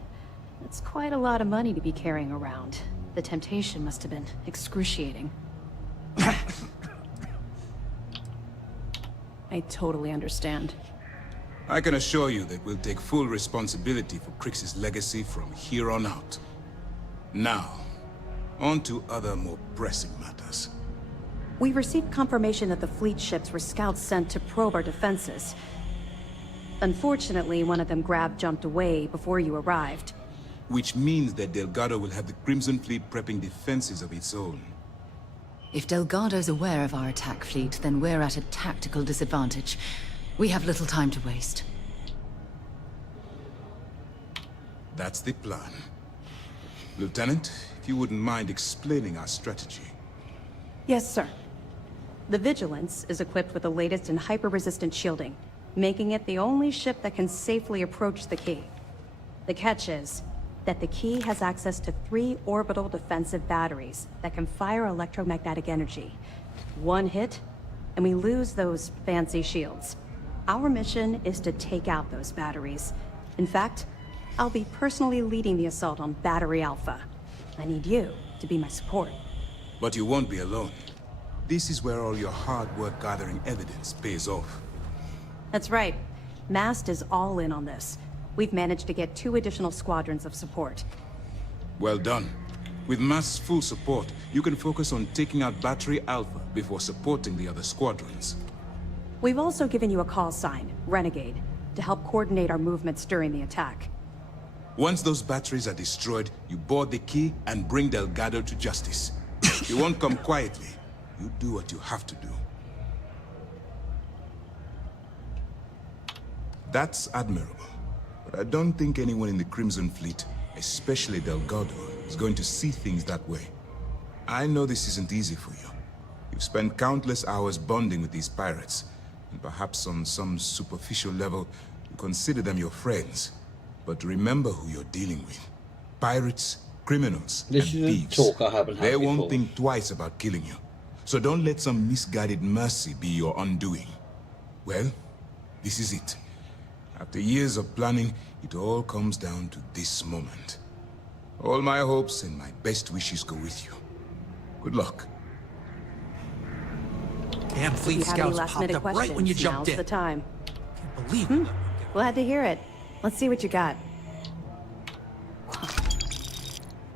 that's quite a lot of money to be carrying around. The temptation must have been excruciating. I totally understand. I can assure you that we'll take full responsibility for Crix's legacy from here on out. Now, on to other more pressing matters. We received confirmation that the fleet ships were scouts sent to probe our defenses. Unfortunately, one of them jumped away before you arrived. Which means that Delgado will have the Crimson Fleet prepping defenses of its own. If Delgado's aware of our attack fleet, then we're at a tactical disadvantage. We have little time to waste. That's the plan. Lieutenant, if you wouldn't mind explaining our strategy. Yes, sir. The Vigilance is equipped with the latest in hyper-resistant shielding, making it the only ship that can safely approach the key. The catch is that the key has access to 3 orbital defensive batteries that can fire electromagnetic energy. One hit, and we lose those fancy shields. Our mission is to take out those batteries. In fact, I'll be personally leading the assault on Battery Alpha. I need you to be my support. But you won't be alone. This is where all your hard work gathering evidence pays off. That's right. MAST is all in on this. We've managed to get 2 additional squadrons of support. Well done. With MAST's full support, you can focus on taking out Battery Alpha before supporting the other squadrons. We've also given you a call sign, Renegade, to help coordinate our movements during the attack. Once those batteries are destroyed, you board the key and bring Delgado to justice. You won't come quietly. You do what you have to do. That's admirable. But I don't think anyone in the Crimson Fleet, especially Delgado, is going to see things that way. I know this isn't easy for you. You've spent countless hours bonding with these pirates, and perhaps on some superficial level, you consider them your friends. But remember who you're dealing with. Pirates, criminals, and thieves. Talk I haven't had They before. won't think twice about killing you. So don't let some misguided mercy be your undoing. Well, this is it. After years of planning, it all comes down to this moment. All my hopes and my best wishes go with you. Good luck. Damn If fleet you have any scouts last popped minute up right when you questions, jumped now's in. the time. Can't believe it. Glad to hear it. Let's see what you got.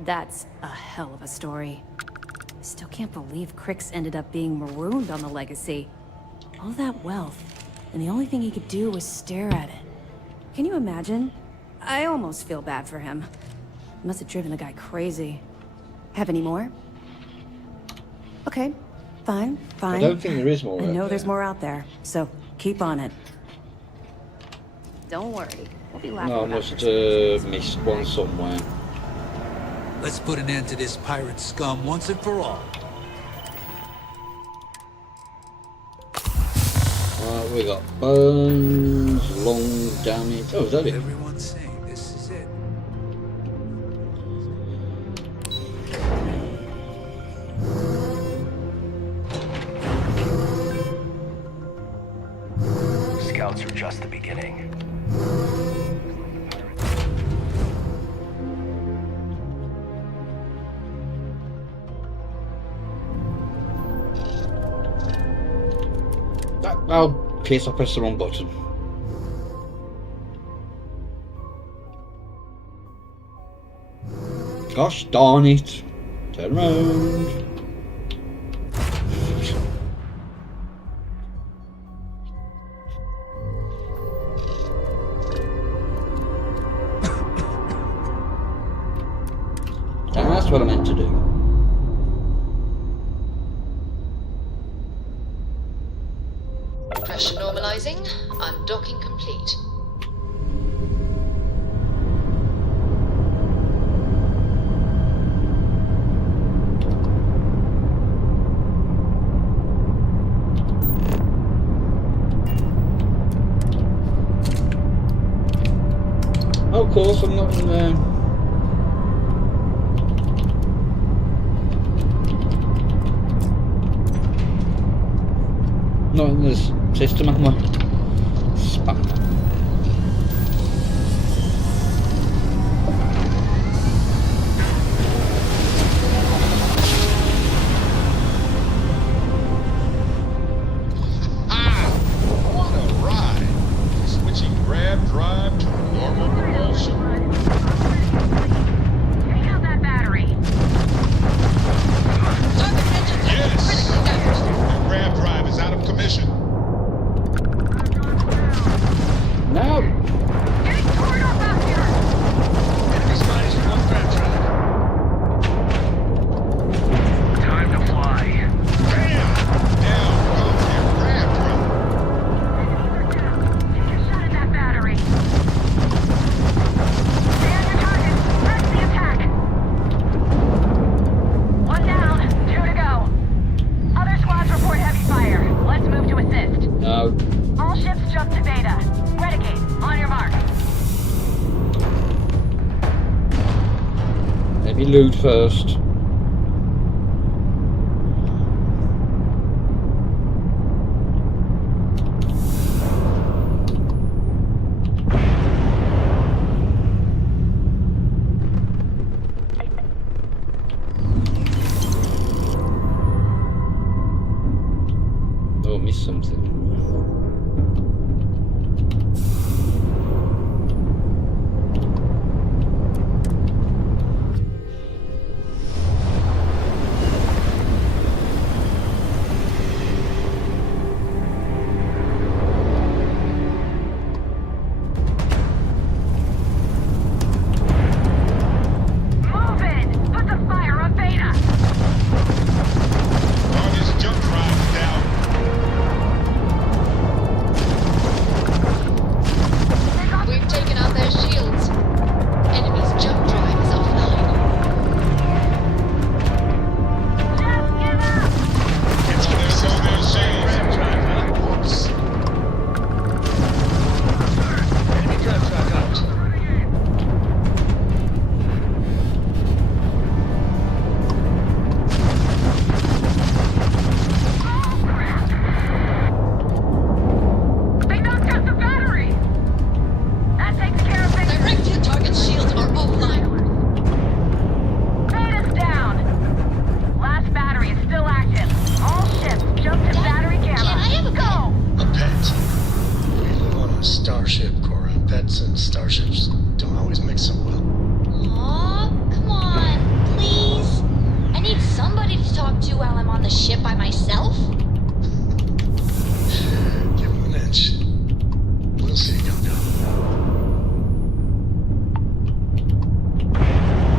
That's a hell of a story. I still can't believe Crix ended up being marooned on the Legacy. All that wealth, and the only thing he could do was stare at it. Can you imagine? I almost feel bad for him. Must have driven the guy crazy. Have any more? Okay, fine. I don't think there is more I out know there. there's more out there, so keep on it. Don't worry, we'll be laughing No, I about must this. have missed one somewhere. Let's put an end to this pirate scum once and for all. We got bones, long damage. Oh, is that it? Everyone's saying this is it. Scouts are just the beginning. Oh, piss, I pressed the wrong button. Gosh darn it. Turn around. That's what I meant to do. Pressure normalizing. Undocking complete. Oh, of course, I'm not in there. Not in this System ammo. Spam. What a ride! Switching grab drive to normal propulsion. Take out that battery. Yes! The grab drive is out of commission. No! Getting torn up out here. Enemies minus one grab drive. Time to fly. Bam! Now goes your grab drive. Take a shot at that battery. Stay on your target. Press the attack. One down. 2 to go. Other squads report heavy fire. Let's move to assist. No. All ships jump to Beta. Renegade, on your mark. Maybe loot first. Oh, missed something. Move in! Put the fire on Beta! Target's jump drive is down. We've taken out their shields. Enemy's jump drive is offline. Just give up! It's on their grab drive, huh? Whoops. Enemy grab drive out. They knocked out the battery! That takes care of things. Direct hit target shields are offline. Beta's down. Last battery is still active. All ships jump to battery gamma. Can I have a Go! A pet. We live on a starship, Cora. Pets and starships don't always mix so well. Aw, come on, please. I need somebody to talk to while I'm on the ship by myself. Give him an inch. We'll see, Gongo.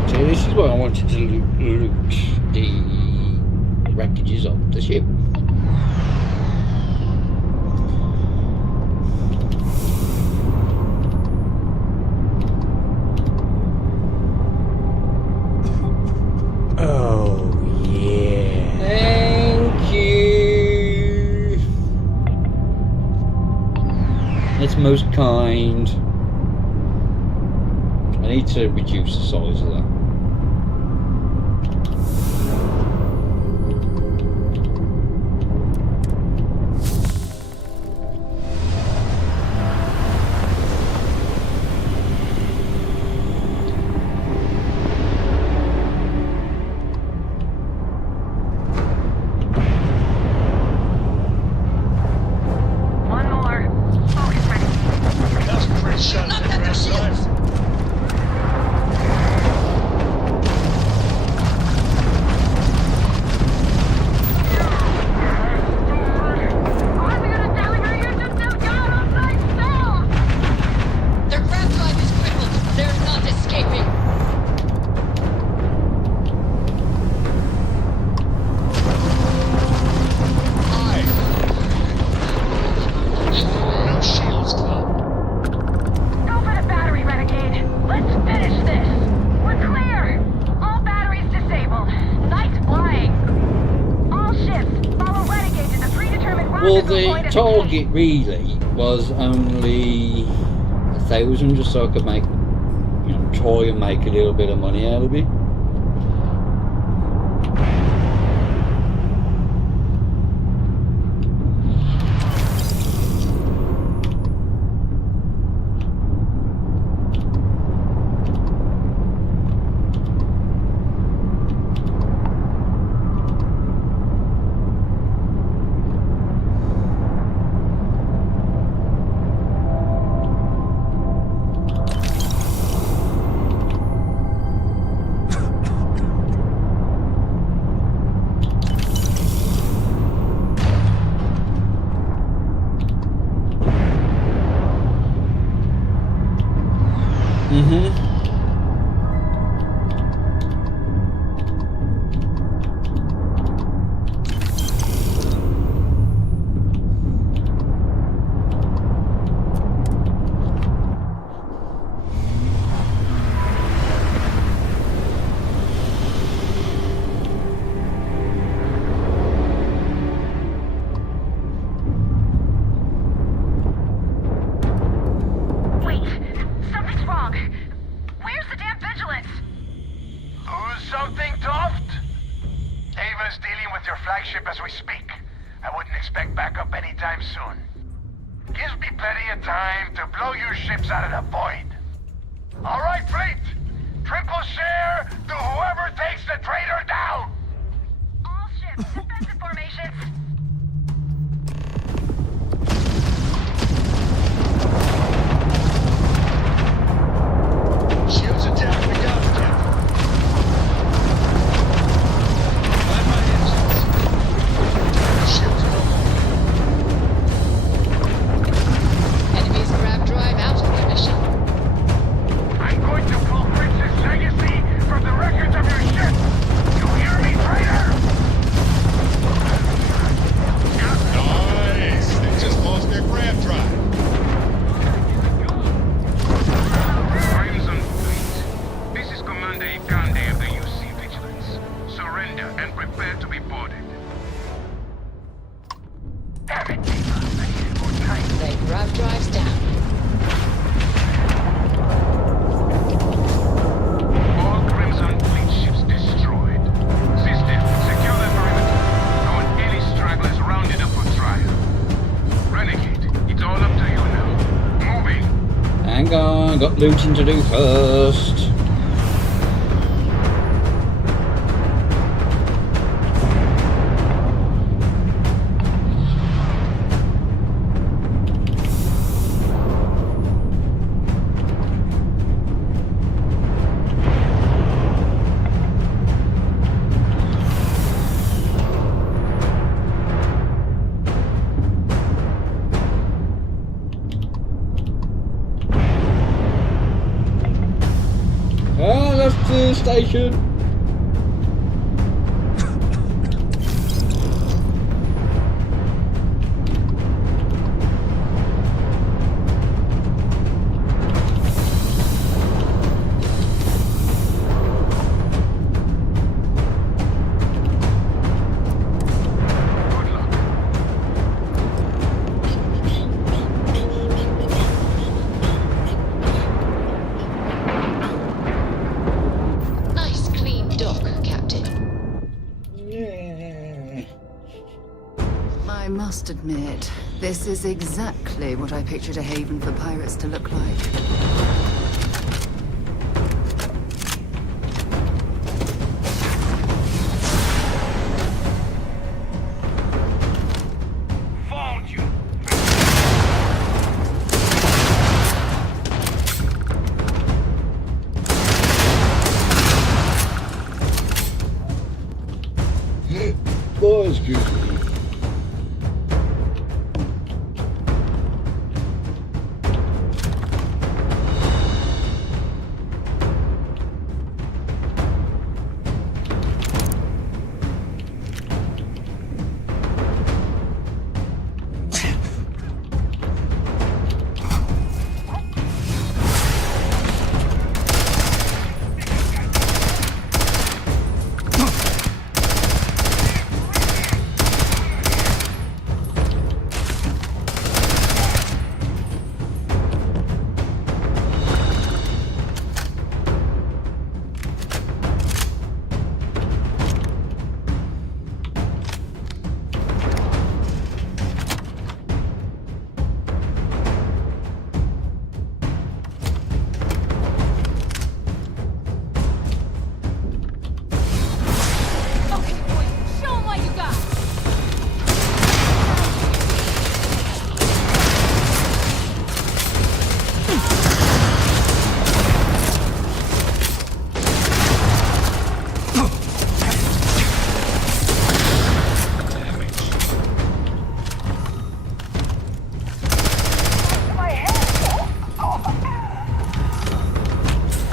So this is why I wanted to loot the wreckages of the ship. Oh, yeah. Thank you. That's most kind. I need to reduce the size of that. One more. Focus ready. That was a pretty shot at that grab drive. I'm gonna tell you you just have got on my cell! Their grab drive is crippled. They're not escaping. No shields, Club. Go for the battery, Renegade. Let's finish this. We're clear. All batteries disabled. Nice flying. All ships follow Renegade to the predetermined Well, rendezvous point the at target really was only 1,000, just so I could make, try and make a little bit of money out of it. Wait, something's wrong. Where's the damn vigilance? Who's something, Toft? Ava's dealing with your flagship as we speak. I wouldn't expect backup anytime soon. Gives me plenty of time to blow your ships out of the void. All right, fleet! Triple share to whoever takes the traitor down! All ships, defensive formations. Shields attack the guns, Captain. Find my engines. Shields are no Enemy's grab drive out of commission. I'm going to pull Princess Legacy from the records of your ship! You hear me, traitor? Nice! They just lost their grab drive. Crimson Fleet. This is Commander Ikande of the UC Vigilance. Surrender and prepare to be boarded. Damn it, Ava. I needed more time. Their grab drives down. All Crimson Fleet ships destroyed. System, secure the perimeter. I want any stragglers rounded up for trial. Renegade, it's all up to you now. Moving. Hang on, got looting to do first. Ah, that's the station. Nice clean dock, Captain. I must admit, this is exactly what I pictured a haven for pirates to look like. Found you. Boys, good.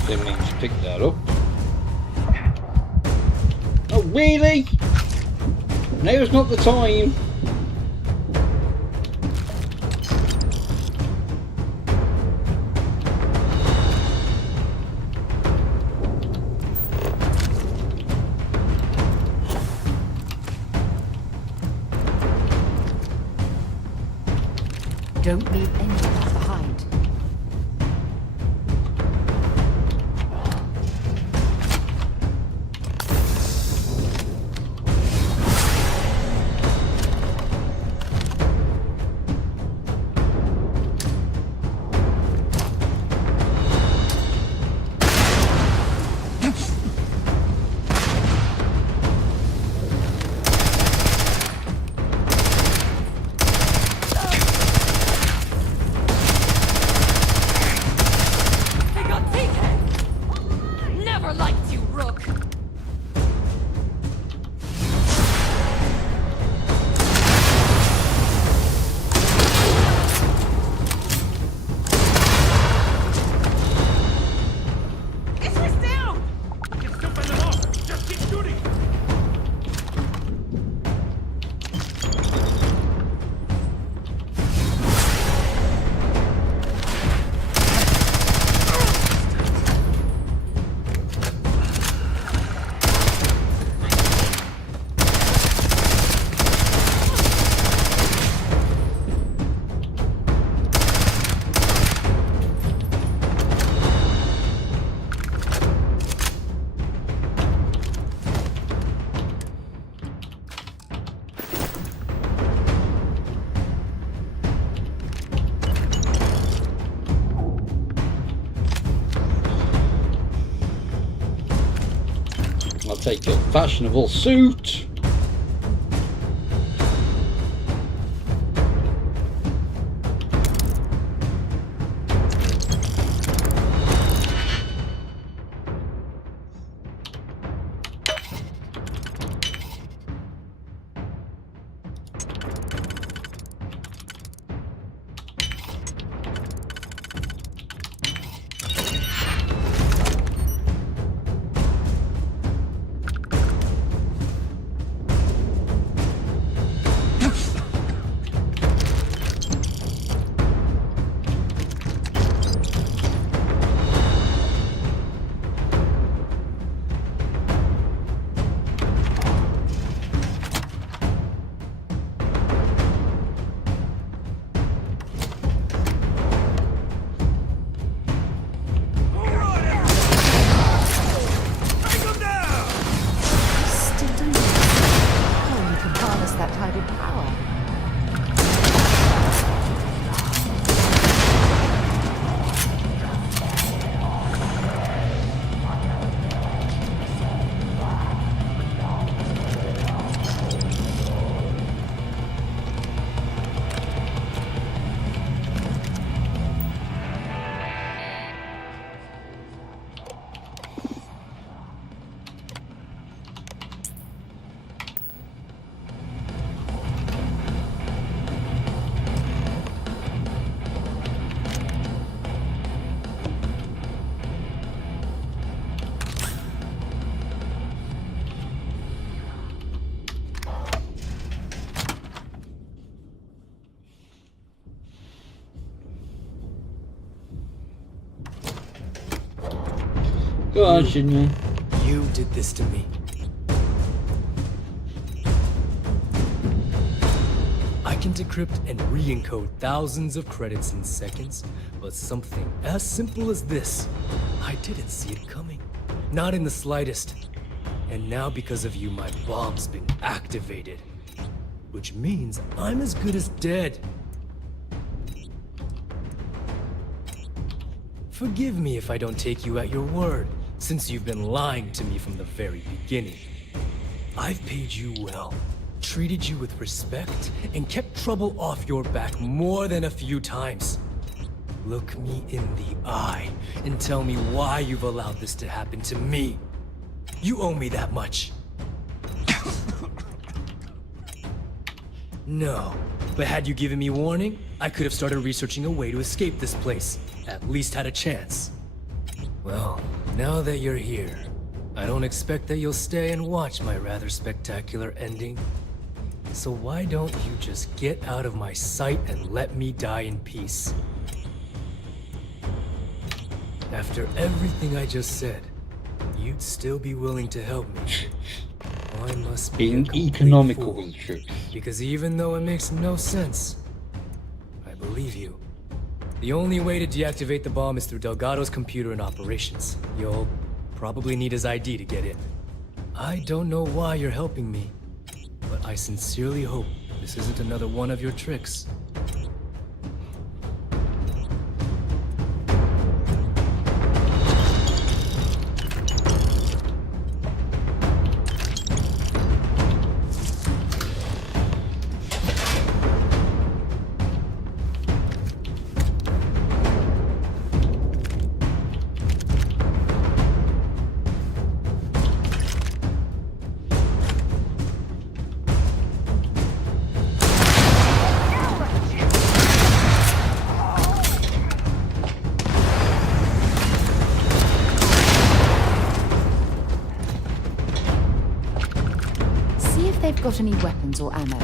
Didn't mean to pick that up. Oh, really? Now's not the time. Don't leave any of that behind. Never liked you, Rook. It's down! I can still fend them off. Just keep shooting. I'll take your fashionable suit. Go on, Shinra. You did this to me. I can decrypt and re-encode thousands of credits in seconds, but something as simple as this, I didn't see it coming. Not in the slightest. And now because of you, my bomb's been activated. Which means I'm as good as dead. Forgive me if I don't take you at your word, since you've been lying to me from the very beginning. I've paid you well, treated you with respect, and kept trouble off your back more than a few times. Look me in the eye and tell me why you've allowed this to happen to me. You owe me that much. No, but had you given me warning, I could have started researching a way to escape this place. At least had a chance. Well, Now that you're here, I don't expect that you'll stay and watch my rather spectacular ending. So why don't you just get out of my sight and let me die in peace? After everything I just said, you'd still be willing to help me. I must be being economical fool, with the truth. because even though it makes no sense, I believe you. The only way to deactivate the bomb is through Delgado's computer and operations. You'll probably need his ID to get in. I don't know why you're helping me, but I sincerely hope this isn't another one of your tricks. They've got any weapons or ammo.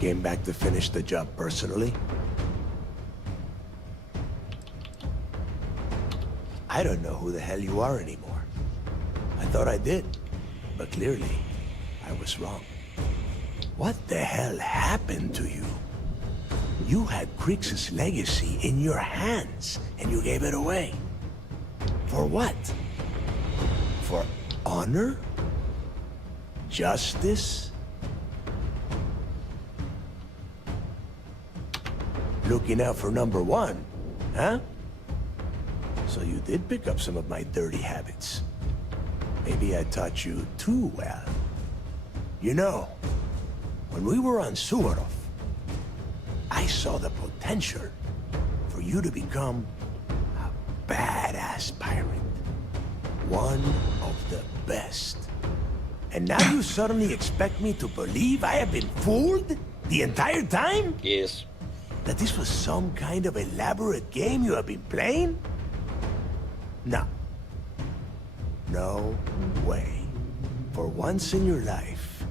Came back to finish the job personally? I don't know who the hell you are anymore. I thought I did, but clearly, I was wrong. What the hell happened to you? You had Crix's legacy in your hands, and you gave it away. For what? For honor? Justice? Looking out for number one, huh? So you did pick up some of my dirty habits. Maybe I taught you too well. You know, when we were on Suvorov, I saw the potential for you to become a badass pirate. One of the best. And now you suddenly expect me to believe I have been fooled the entire time? Yes. That this was some kind of elaborate game you have been playing? No. No way. For once in your life,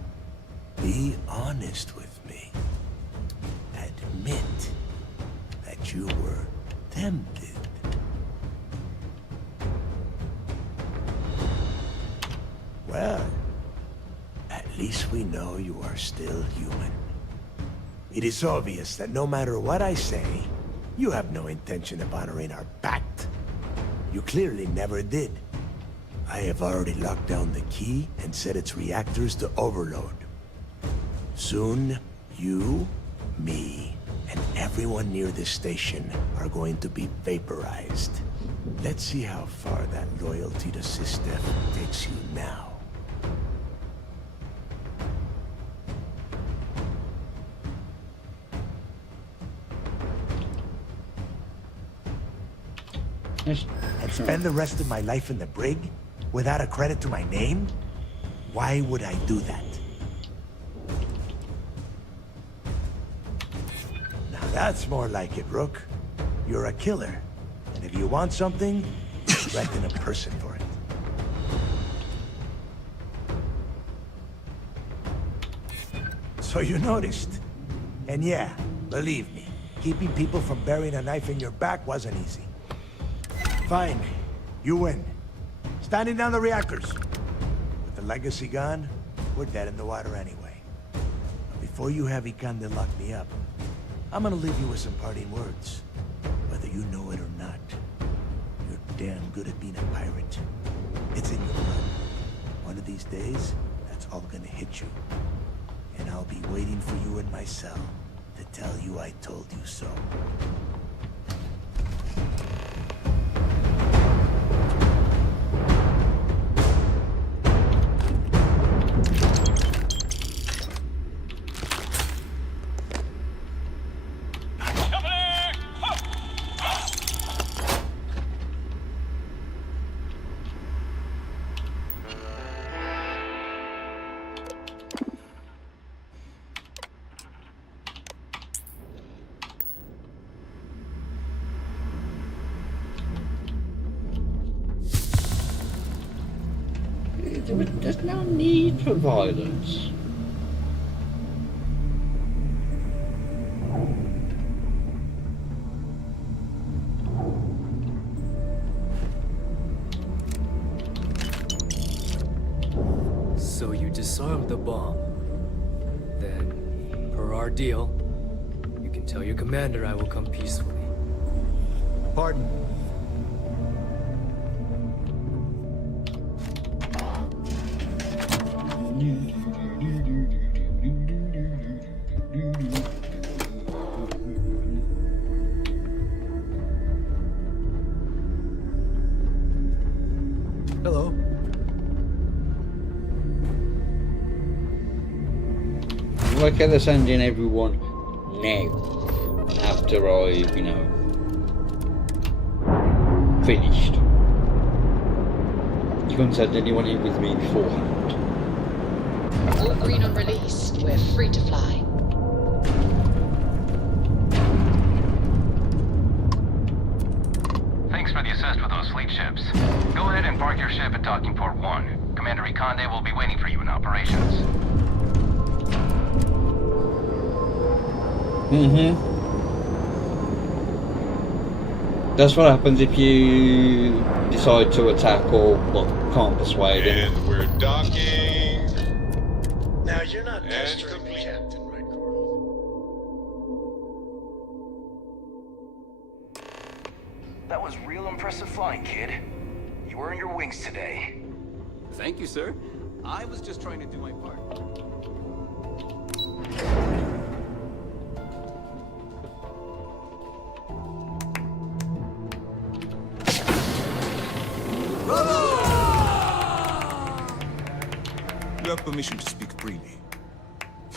be honest with me. Admit that you were tempted. Well, at least we know you are still human. It is obvious that no matter what I say, you have no intention of honoring our pact. You clearly never did. I have already locked down the key and set its reactors to overload. Soon, you, me, and everyone near this station are going to be vaporized. Let's see how far that loyalty to System takes you now. And spend the rest of my life in the brig without a credit to my name? Why would I do that? Now that's more like it, Rook. You're a killer. And if you want something, you reckon a person for it. So you noticed. And yeah, believe me, keeping people from burying a knife in your back wasn't easy. Fine. You win. Standing down the reactors. With the legacy gone, we're dead in the water anyway. But before you have Ikande lock me up, I'm gonna leave you with some parting words. Whether you know it or not, you're damn good at being a pirate. It's in your blood. One of these days, that's all gonna hit you. And I'll be waiting for you in my cell to tell you I told you so. There's no need for violence. So you disarmed the bomb. Then, per our deal, you can tell your commander I will come peacefully. Pardon? Hello. Like how they're sending everyone now, after I've, finished. You couldn't send anyone in with me beforehand. All green on release. We're free to fly. Thanks for the assist with those fleet ships. Go ahead and park your ship at Docking Port 1. Commander Ikande will be waiting for you in operations. That's what happens if you decide to attack or, can't persuade him. And we're docking. Now, you're not pestering the captain, right, Corey? That was real impressive flying, kid. You earned your wings today. Thank you, sir. I was just trying to do my part. You have permission to speak freely.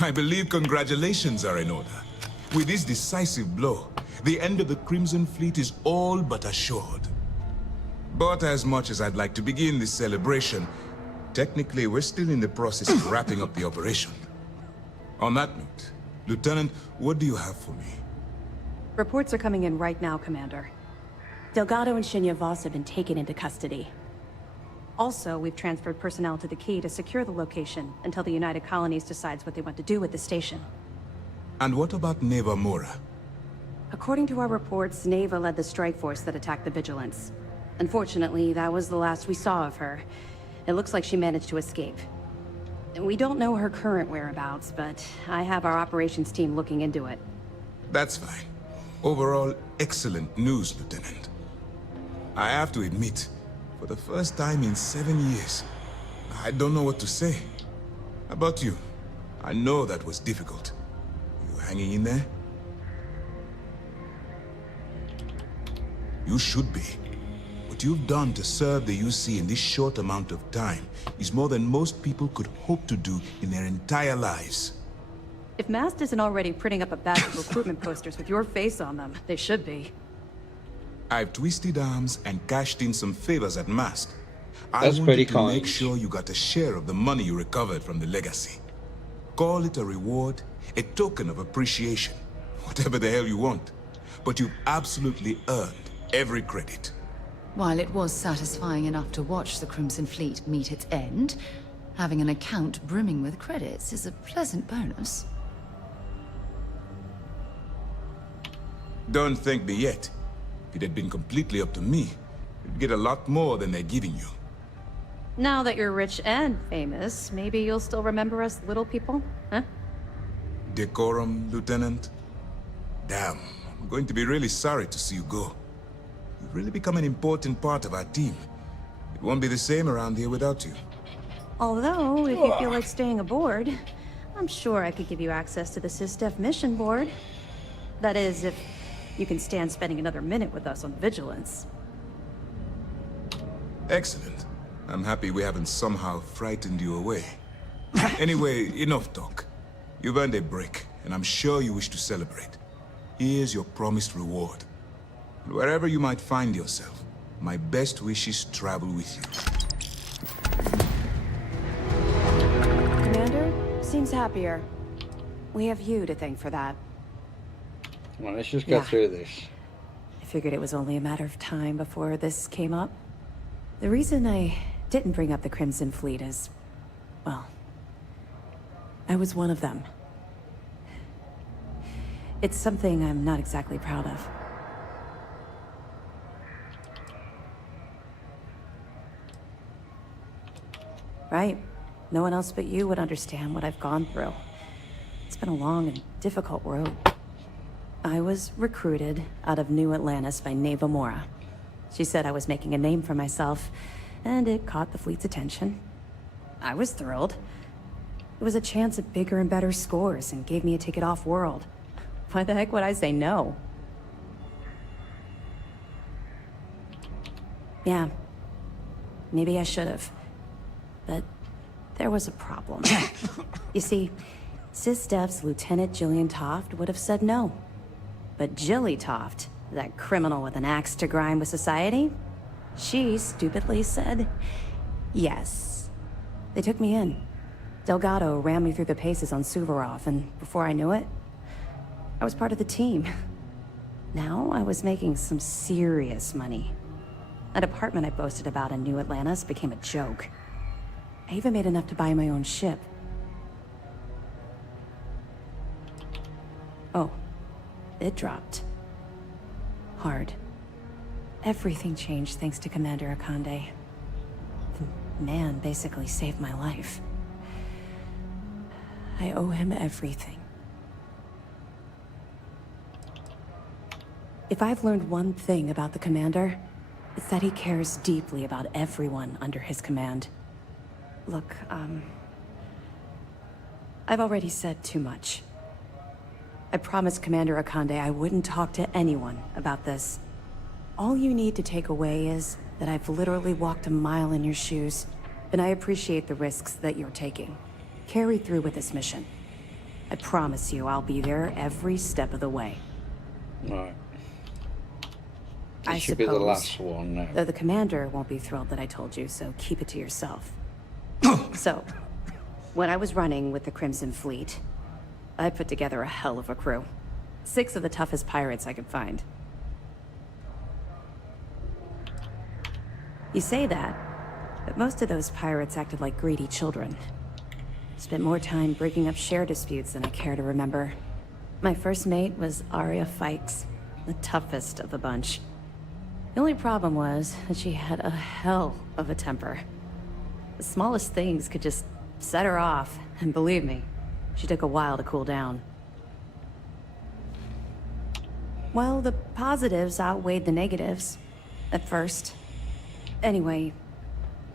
I believe congratulations are in order. With this decisive blow, the end of the Crimson Fleet is all but assured. But as much as I'd like to begin this celebration, technically we're still in the process of wrapping up the operation. On that note, Lieutenant, what do you have for me? Reports are coming in right now, Commander. Delgado and Shinya Voss have been taken into custody. Also, we've transferred personnel to the Key to secure the location until the United Colonies decides what they want to do with the station. And what about Neva Mora? According to our reports, Neva led the strike force that attacked the Vigilance. Unfortunately, that was the last we saw of her. It looks like she managed to escape. We don't know her current whereabouts, but I have our operations team looking into it. That's fine. Overall, excellent news, Lieutenant. I have to admit, for the first time in 7 years, I don't know what to say. How about you? I know that was difficult. You hanging in there? You should be. What you've done to serve the UC in this short amount of time is more than most people could hope to do in their entire lives. If MAST isn't already printing up a batch of recruitment posters with your face on them, they should be. I've twisted arms and cashed in some favors at MAST. That's I pretty wanted to kind. make sure you got a share of the money you recovered from the legacy. Call it a reward, a token of appreciation, whatever the hell you want. But you've absolutely earned every credit. While it was satisfying enough to watch the Crimson Fleet meet its end, having an account brimming with credits is a pleasant bonus. Don't thank me yet. If it had been completely up to me, you'd get a lot more than they're giving you. Now that you're rich and famous, maybe you'll still remember us little people, huh? Decorum, Lieutenant? Damn, I'm going to be really sorry to see you go. You've really become an important part of our team. It won't be the same around here without you. Although, if you feel like staying aboard, I'm sure I could give you access to the SysDef mission board. That is, if you can stand spending another minute with us on Vigilance. Excellent. I'm happy we haven't somehow frightened you away. Anyway, enough talk. You've earned a break, and I'm sure you wish to celebrate. Here's your promised reward. And wherever you might find yourself, my best wishes travel with you. Commander, seems happier. We have you to thank for that. Well, let's just go through this. I figured it was only a matter of time before this came up. The reason I didn't bring up the Crimson Fleet is, well, I was one of them. It's something I'm not exactly proud of. Right. No one else but you would understand what I've gone through. It's been a long and difficult road. I was recruited out of New Atlantis by Neva Mora. She said I was making a name for myself, and it caught the fleet's attention. I was thrilled. It was a chance at bigger and better scores and gave me a ticket off-world. Why the heck would I say no? Yeah. Maybe I should have. But there was a problem. You see, SysDef's Lieutenant Jillian Toft would have said no. But Jilly Toft, that criminal with an axe to grind with society, she stupidly said yes. They took me in. Delgado ran me through the paces on Suvorov, and before I knew it, I was part of the team. Now I was making some serious money. That apartment I boasted about in New Atlantis became a joke. I even made enough to buy my own ship. Oh, it dropped. Hard. Everything changed thanks to Commander Akande. The man basically saved my life. I owe him everything. If I've learned one thing about the Commander, it's that he cares deeply about everyone under his command. Look, I've already said too much. I promised Commander Akande I wouldn't talk to anyone about this. All you need to take away is that I've literally walked a mile in your shoes, and I appreciate the risks that you're taking. Carry through with this mission. I promise you I'll be there every step of the way. Right. I This should be the suppose, last one now. though the Commander won't be thrilled that I told you, so keep it to yourself. So, when I was running with the Crimson Fleet, I put together a hell of a crew. 6 of the toughest pirates I could find. You say that, but most of those pirates acted like greedy children. Spent more time breaking up share disputes than I care to remember. My first mate was Arya Fikes, the toughest of the bunch. The only problem was that she had a hell of a temper. The smallest things could just set her off, and believe me, she took a while to cool down. Well, the positives outweighed the negatives, at first. Anyway,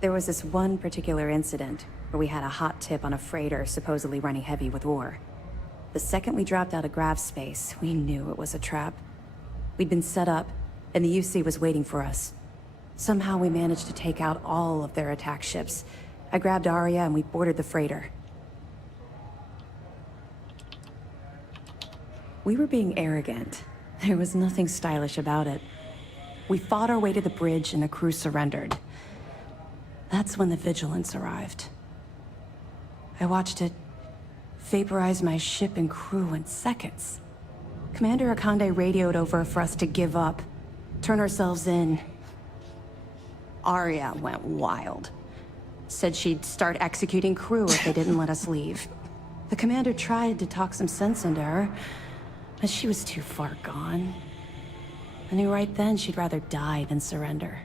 there was this one particular incident where we had a hot tip on a freighter supposedly running heavy with ore. The second we dropped out of grav space, we knew it was a trap. We'd been set up, and the UC was waiting for us. Somehow we managed to take out all of their attack ships. I grabbed Arya and we boarded the freighter. We were being arrogant. There was nothing stylish about it. We fought our way to the bridge and the crew surrendered. That's when the Vigilance arrived. I watched it vaporize my ship and crew in seconds. Commander Akande radioed over for us to give up, turn ourselves in. Arya went wild. Said she'd start executing crew if they didn't let us leave. The commander tried to talk some sense into her, but she was too far gone. I knew right then she'd rather die than surrender.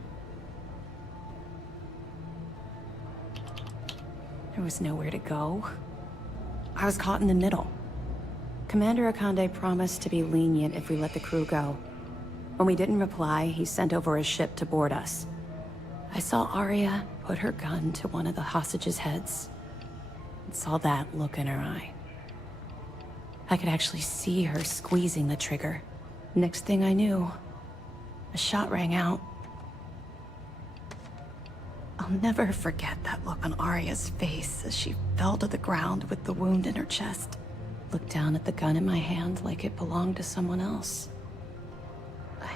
There was nowhere to go. I was caught in the middle. Commander Akande promised to be lenient if we let the crew go. When we didn't reply, he sent over a ship to board us. I saw Arya put her gun to one of the hostages' heads. And saw that look in her eye. I could actually see her squeezing the trigger. Next thing I knew, a shot rang out. I'll never forget that look on Arya's face as she fell to the ground with the wound in her chest. Looked down at the gun in my hand like it belonged to someone else. I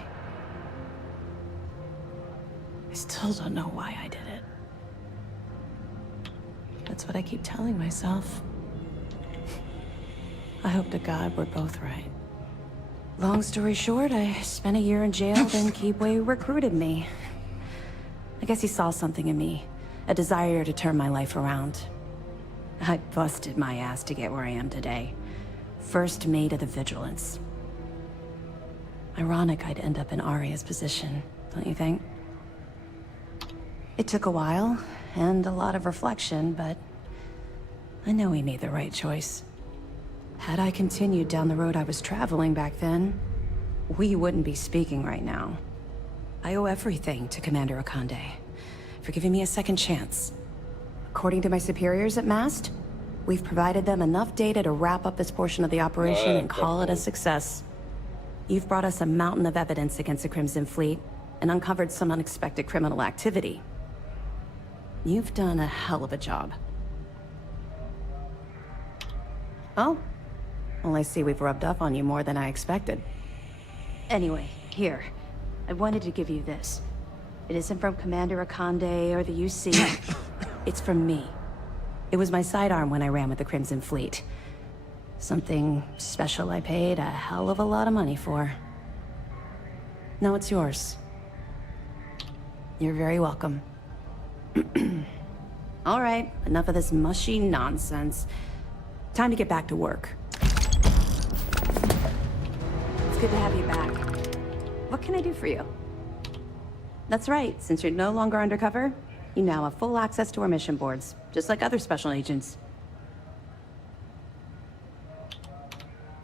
still don't know why I did it. That's what I keep telling myself. I hope to God we're both right. Long story short, I spent a year in jail, then Keepway recruited me. I guess he saw something in me, a desire to turn my life around. I busted my ass to get where I am today. First mate of the Vigilance. Ironic I'd end up in Arya's position, don't you think? It took a while, and a lot of reflection, but I know we made the right choice. Had I continued down the road I was traveling back then, we wouldn't be speaking right now. I owe everything to Commander Akande for giving me a second chance. According to my superiors at MAST, we've provided them enough data to wrap up this portion of the operation and call it a success. You've brought us a mountain of evidence against the Crimson Fleet and uncovered some unexpected criminal activity. You've done a hell of a job. Oh? Well, I see we've rubbed up on you more than I expected. Anyway, here. I wanted to give you this. It isn't from Commander Akande or the UC. It's from me. It was my sidearm when I ran with the Crimson Fleet. Something special I paid a hell of a lot of money for. Now it's yours. You're very welcome. All right, enough of this mushy nonsense. Time to get back to work. It's good to have you back. What can I do for you? That's right, since you're no longer undercover, you now have full access to our mission boards, just like other special agents.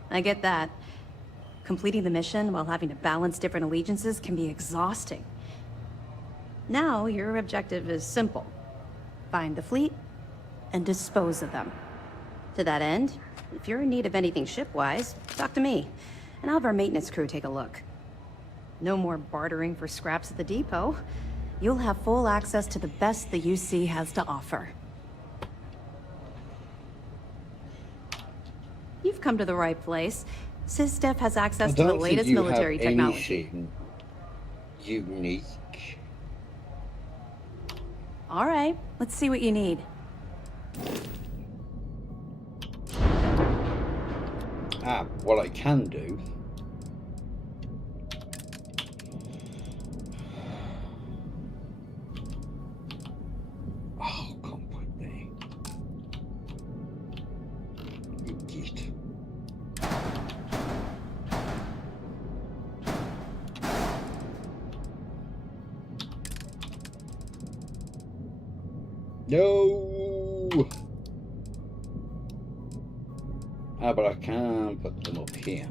I get that. Completing the mission while having to balance different allegiances can be exhausting. Now, your objective is simple. Find the fleet and dispose of them. To that end, if you're in need of anything ship-wise, talk to me, and I'll have our maintenance crew take a look. No more bartering for scraps at the depot. You'll have full access to the best the UC has to offer. You've come to the right place. SysDef has access to the latest military technology. Unique. All right, let's see what you need. What I can do. Oh, can't put me. Idiot. No. But I can put them up here.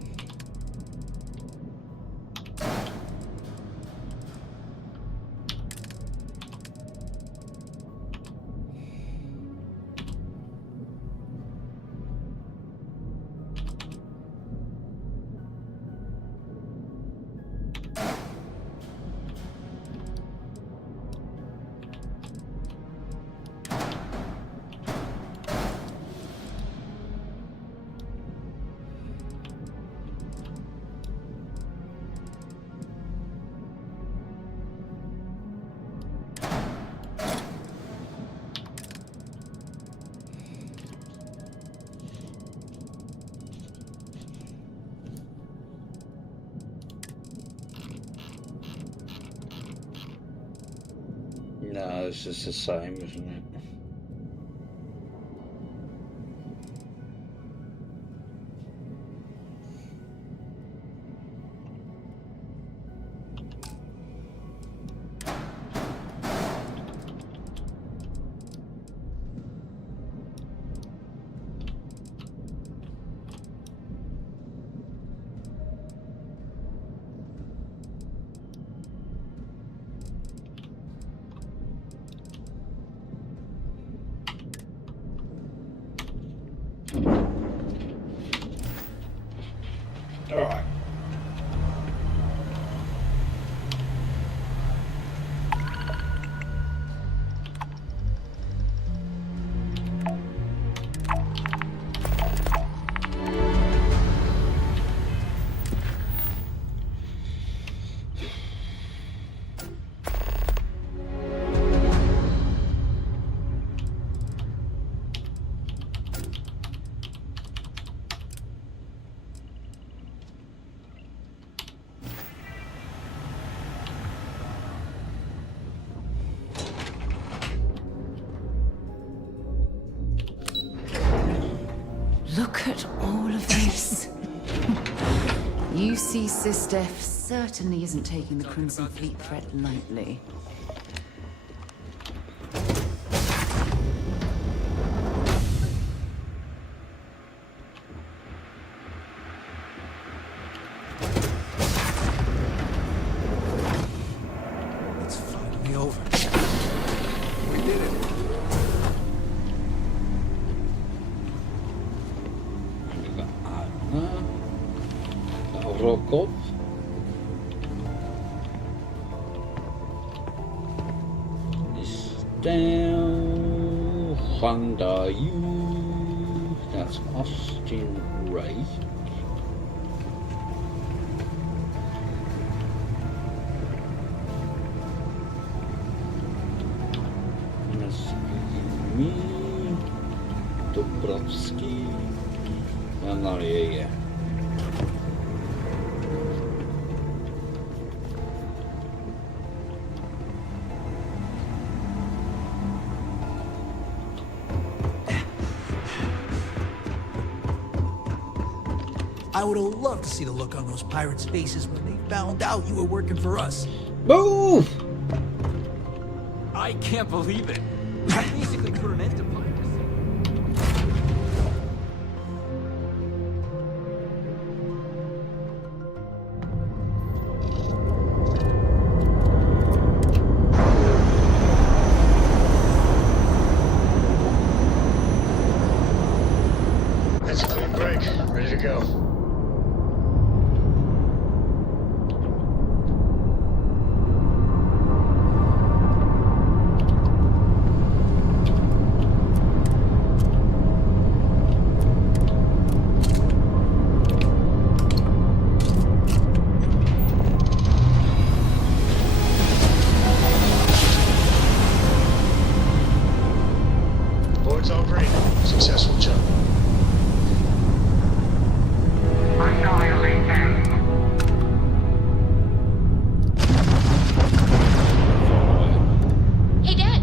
No, it's just the same, isn't it? Look at all of this. UC SysDef certainly isn't taking the Crimson Fleet threat lightly. It's finally over. We did it. Rock off. This down. Honda U. That's Austin Ray. That's me. Dobrovsky. I'm not here yet. I would have loved to see the look on those pirates' faces when they found out you were working for us. Move! I can't believe it. I basically put an end to piracy. That's a clean break. Ready to go. Board's all green. Successful jump. Hey, Dad.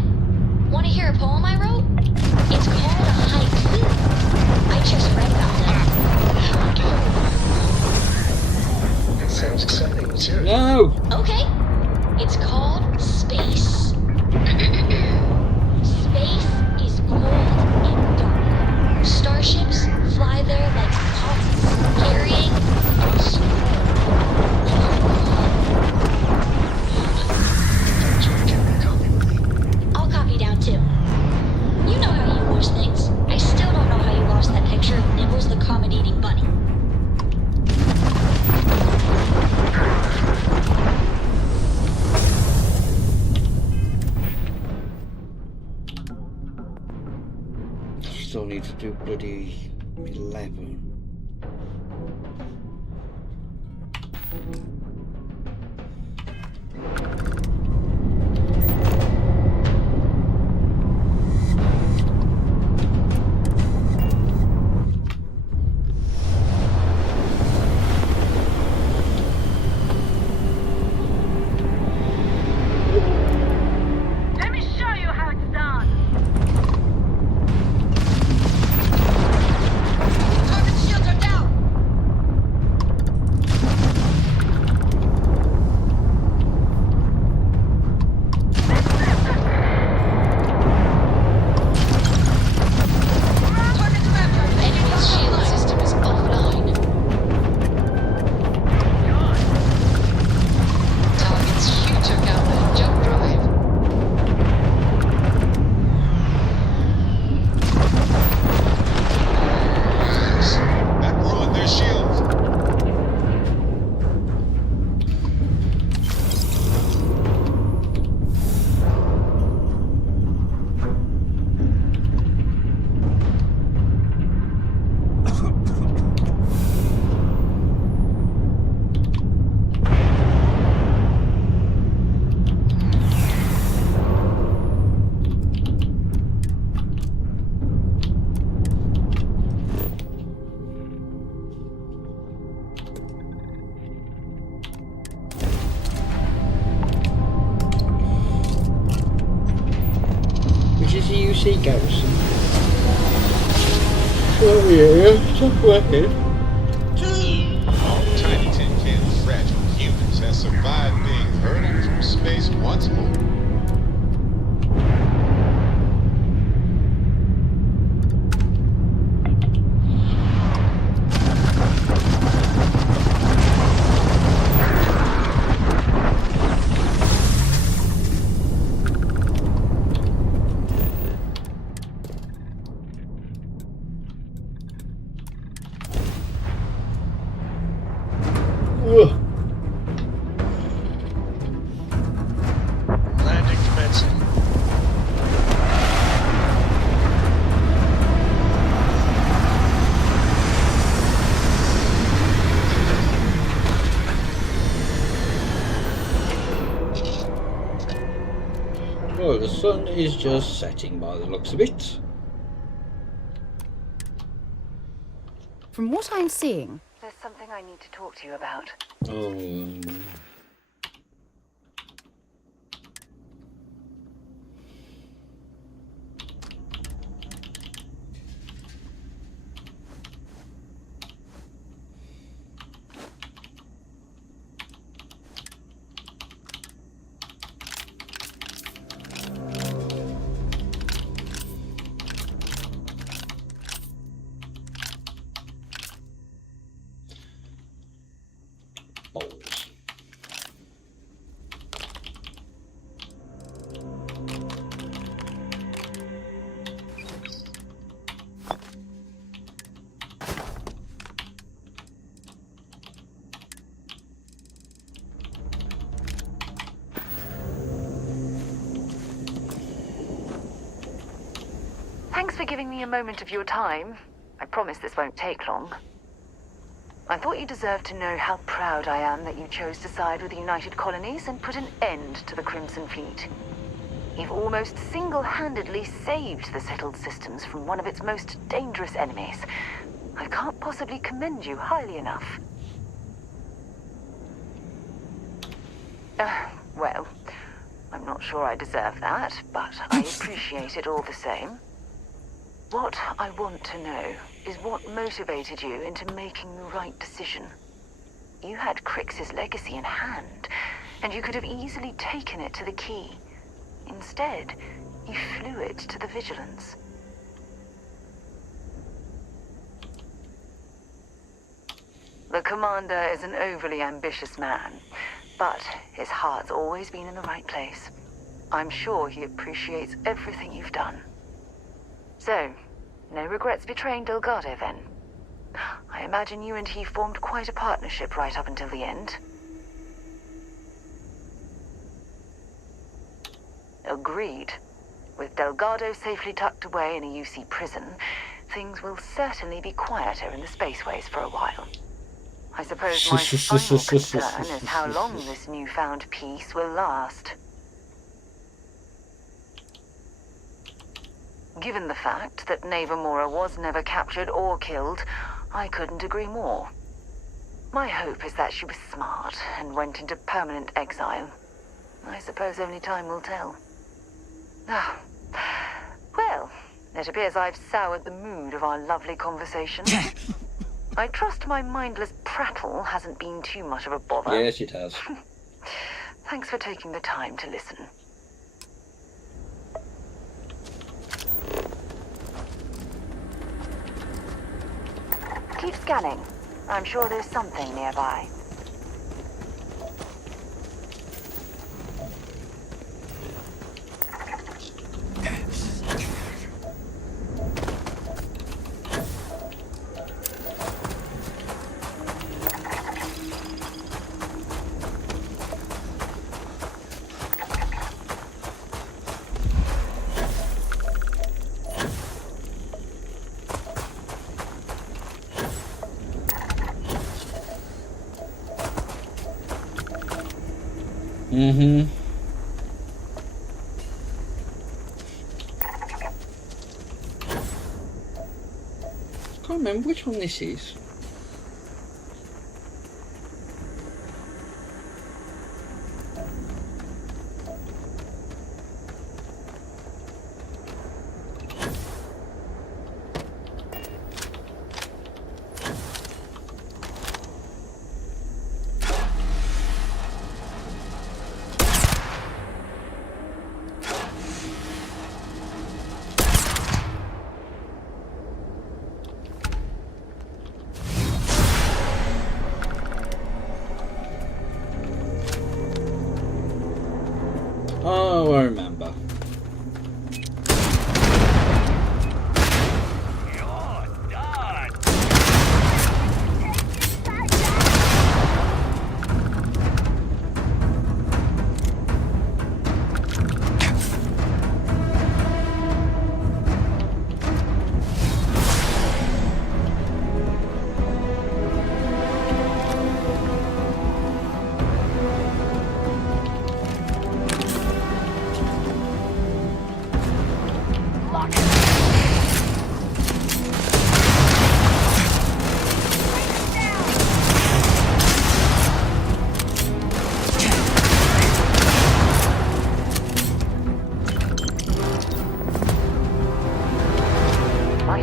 Want to hear a poem I wrote? It's called a haiku. I just read about it. That sounds exciting. Let's hear it. No! Okay. It's called Space. Space is cold and dark. Starships fly there like pots, carrying us. I'll copy down too. You know how you lose things. I still don't know how you lost that picture of Nibbles the comet-eating bunny. Still need to do bloody 11. Let me show you how it's done. Target shields are down. Target's grabbed. Enemy's shield system is offline. Target's Hugh took out the jump drive. That ruined their shields. Which is the UC garrison. Oh yeah, jump ahead. All tiny tin can fragile humans has survived being hurled through space once more. Landing commencing. Well, the sun is just setting by the looks of it. From what I'm seeing, There's something I need to talk to you about. Oh. Balls. thanks for giving me a moment of your time. I promise this won't take long. I thought you deserved to know how proud I am that you chose to side with the United Colonies and put an end to the Crimson Fleet. You've almost single-handedly saved the settled systems from one of its most dangerous enemies. I can't possibly commend you highly enough. Well, I'm not sure I deserve that, but I appreciate it all the same. What I want to know is what motivated you into making the right decision. You had Crix's legacy in hand, and you could have easily taken it to the Key. Instead, you flew it to the Vigilance. The Commander is an overly ambitious man, but his heart's always been in the right place. I'm sure he appreciates everything you've done. So, no regrets betraying Delgado, then? I imagine you and he formed quite a partnership right up until the end. Agreed. With Delgado safely tucked away in a UC prison, things will certainly be quieter in the spaceways for a while. I suppose my final concern is how long this newfound peace will last. Given the fact that Navarmora was never captured or killed, I couldn't agree more. My hope is that she was smart and went into permanent exile. I suppose only time will tell. Ah, well, it appears I've soured the mood of our lovely conversation. I trust my mindless prattle hasn't been too much of a bother. Yes, it has. Thanks for taking the time to listen. Keep scanning. I'm sure there's something nearby. Mm-hmm. I can't remember which one this is.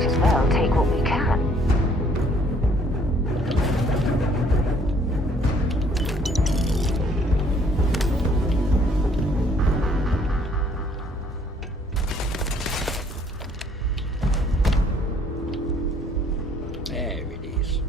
as well take what we can. There it is.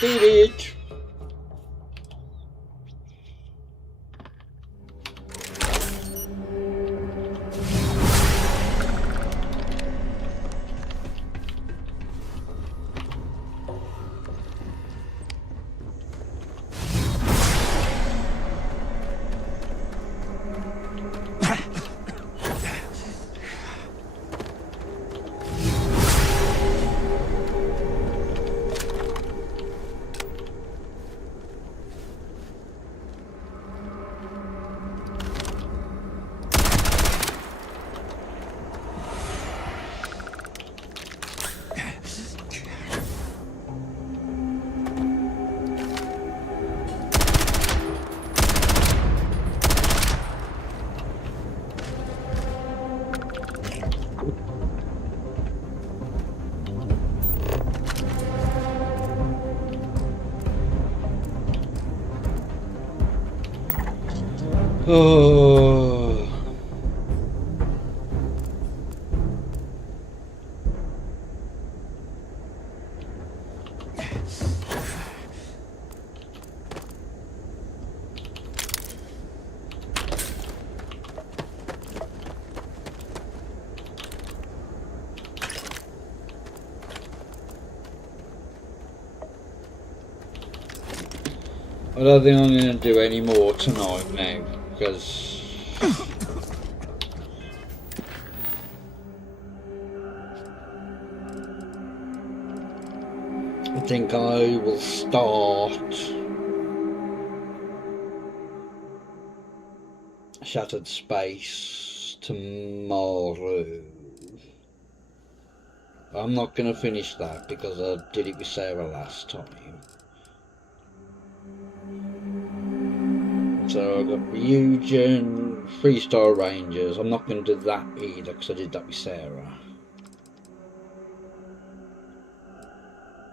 Did it! Oh. I don't think I'm going to do any more tonight now, because I think I will start Shattered Space tomorrow. I'm not going to finish that because I did it with Sarah last time. So I've got Ryzen, 3-star Rangers. I'm not going to do that either because I did that with Sarah.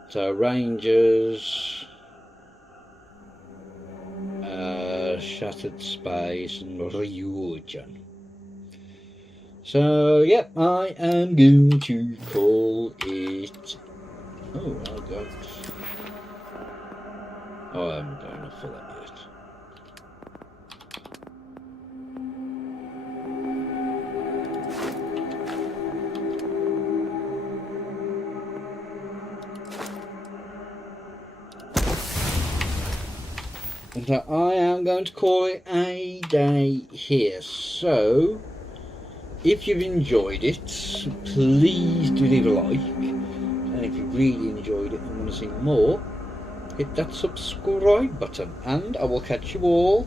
So Rangers, Shattered Space and Ryzen. So yeah, I am going to call it. Oh, I got. Oh, I haven't got enough for that yet. So I am going to call it a day here. So if you've enjoyed it, please do leave a like. And if you really enjoyed it and want to see more, hit that subscribe button. And I will catch you all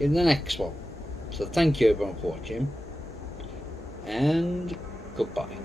in the next one. So thank you everyone for watching, and goodbye.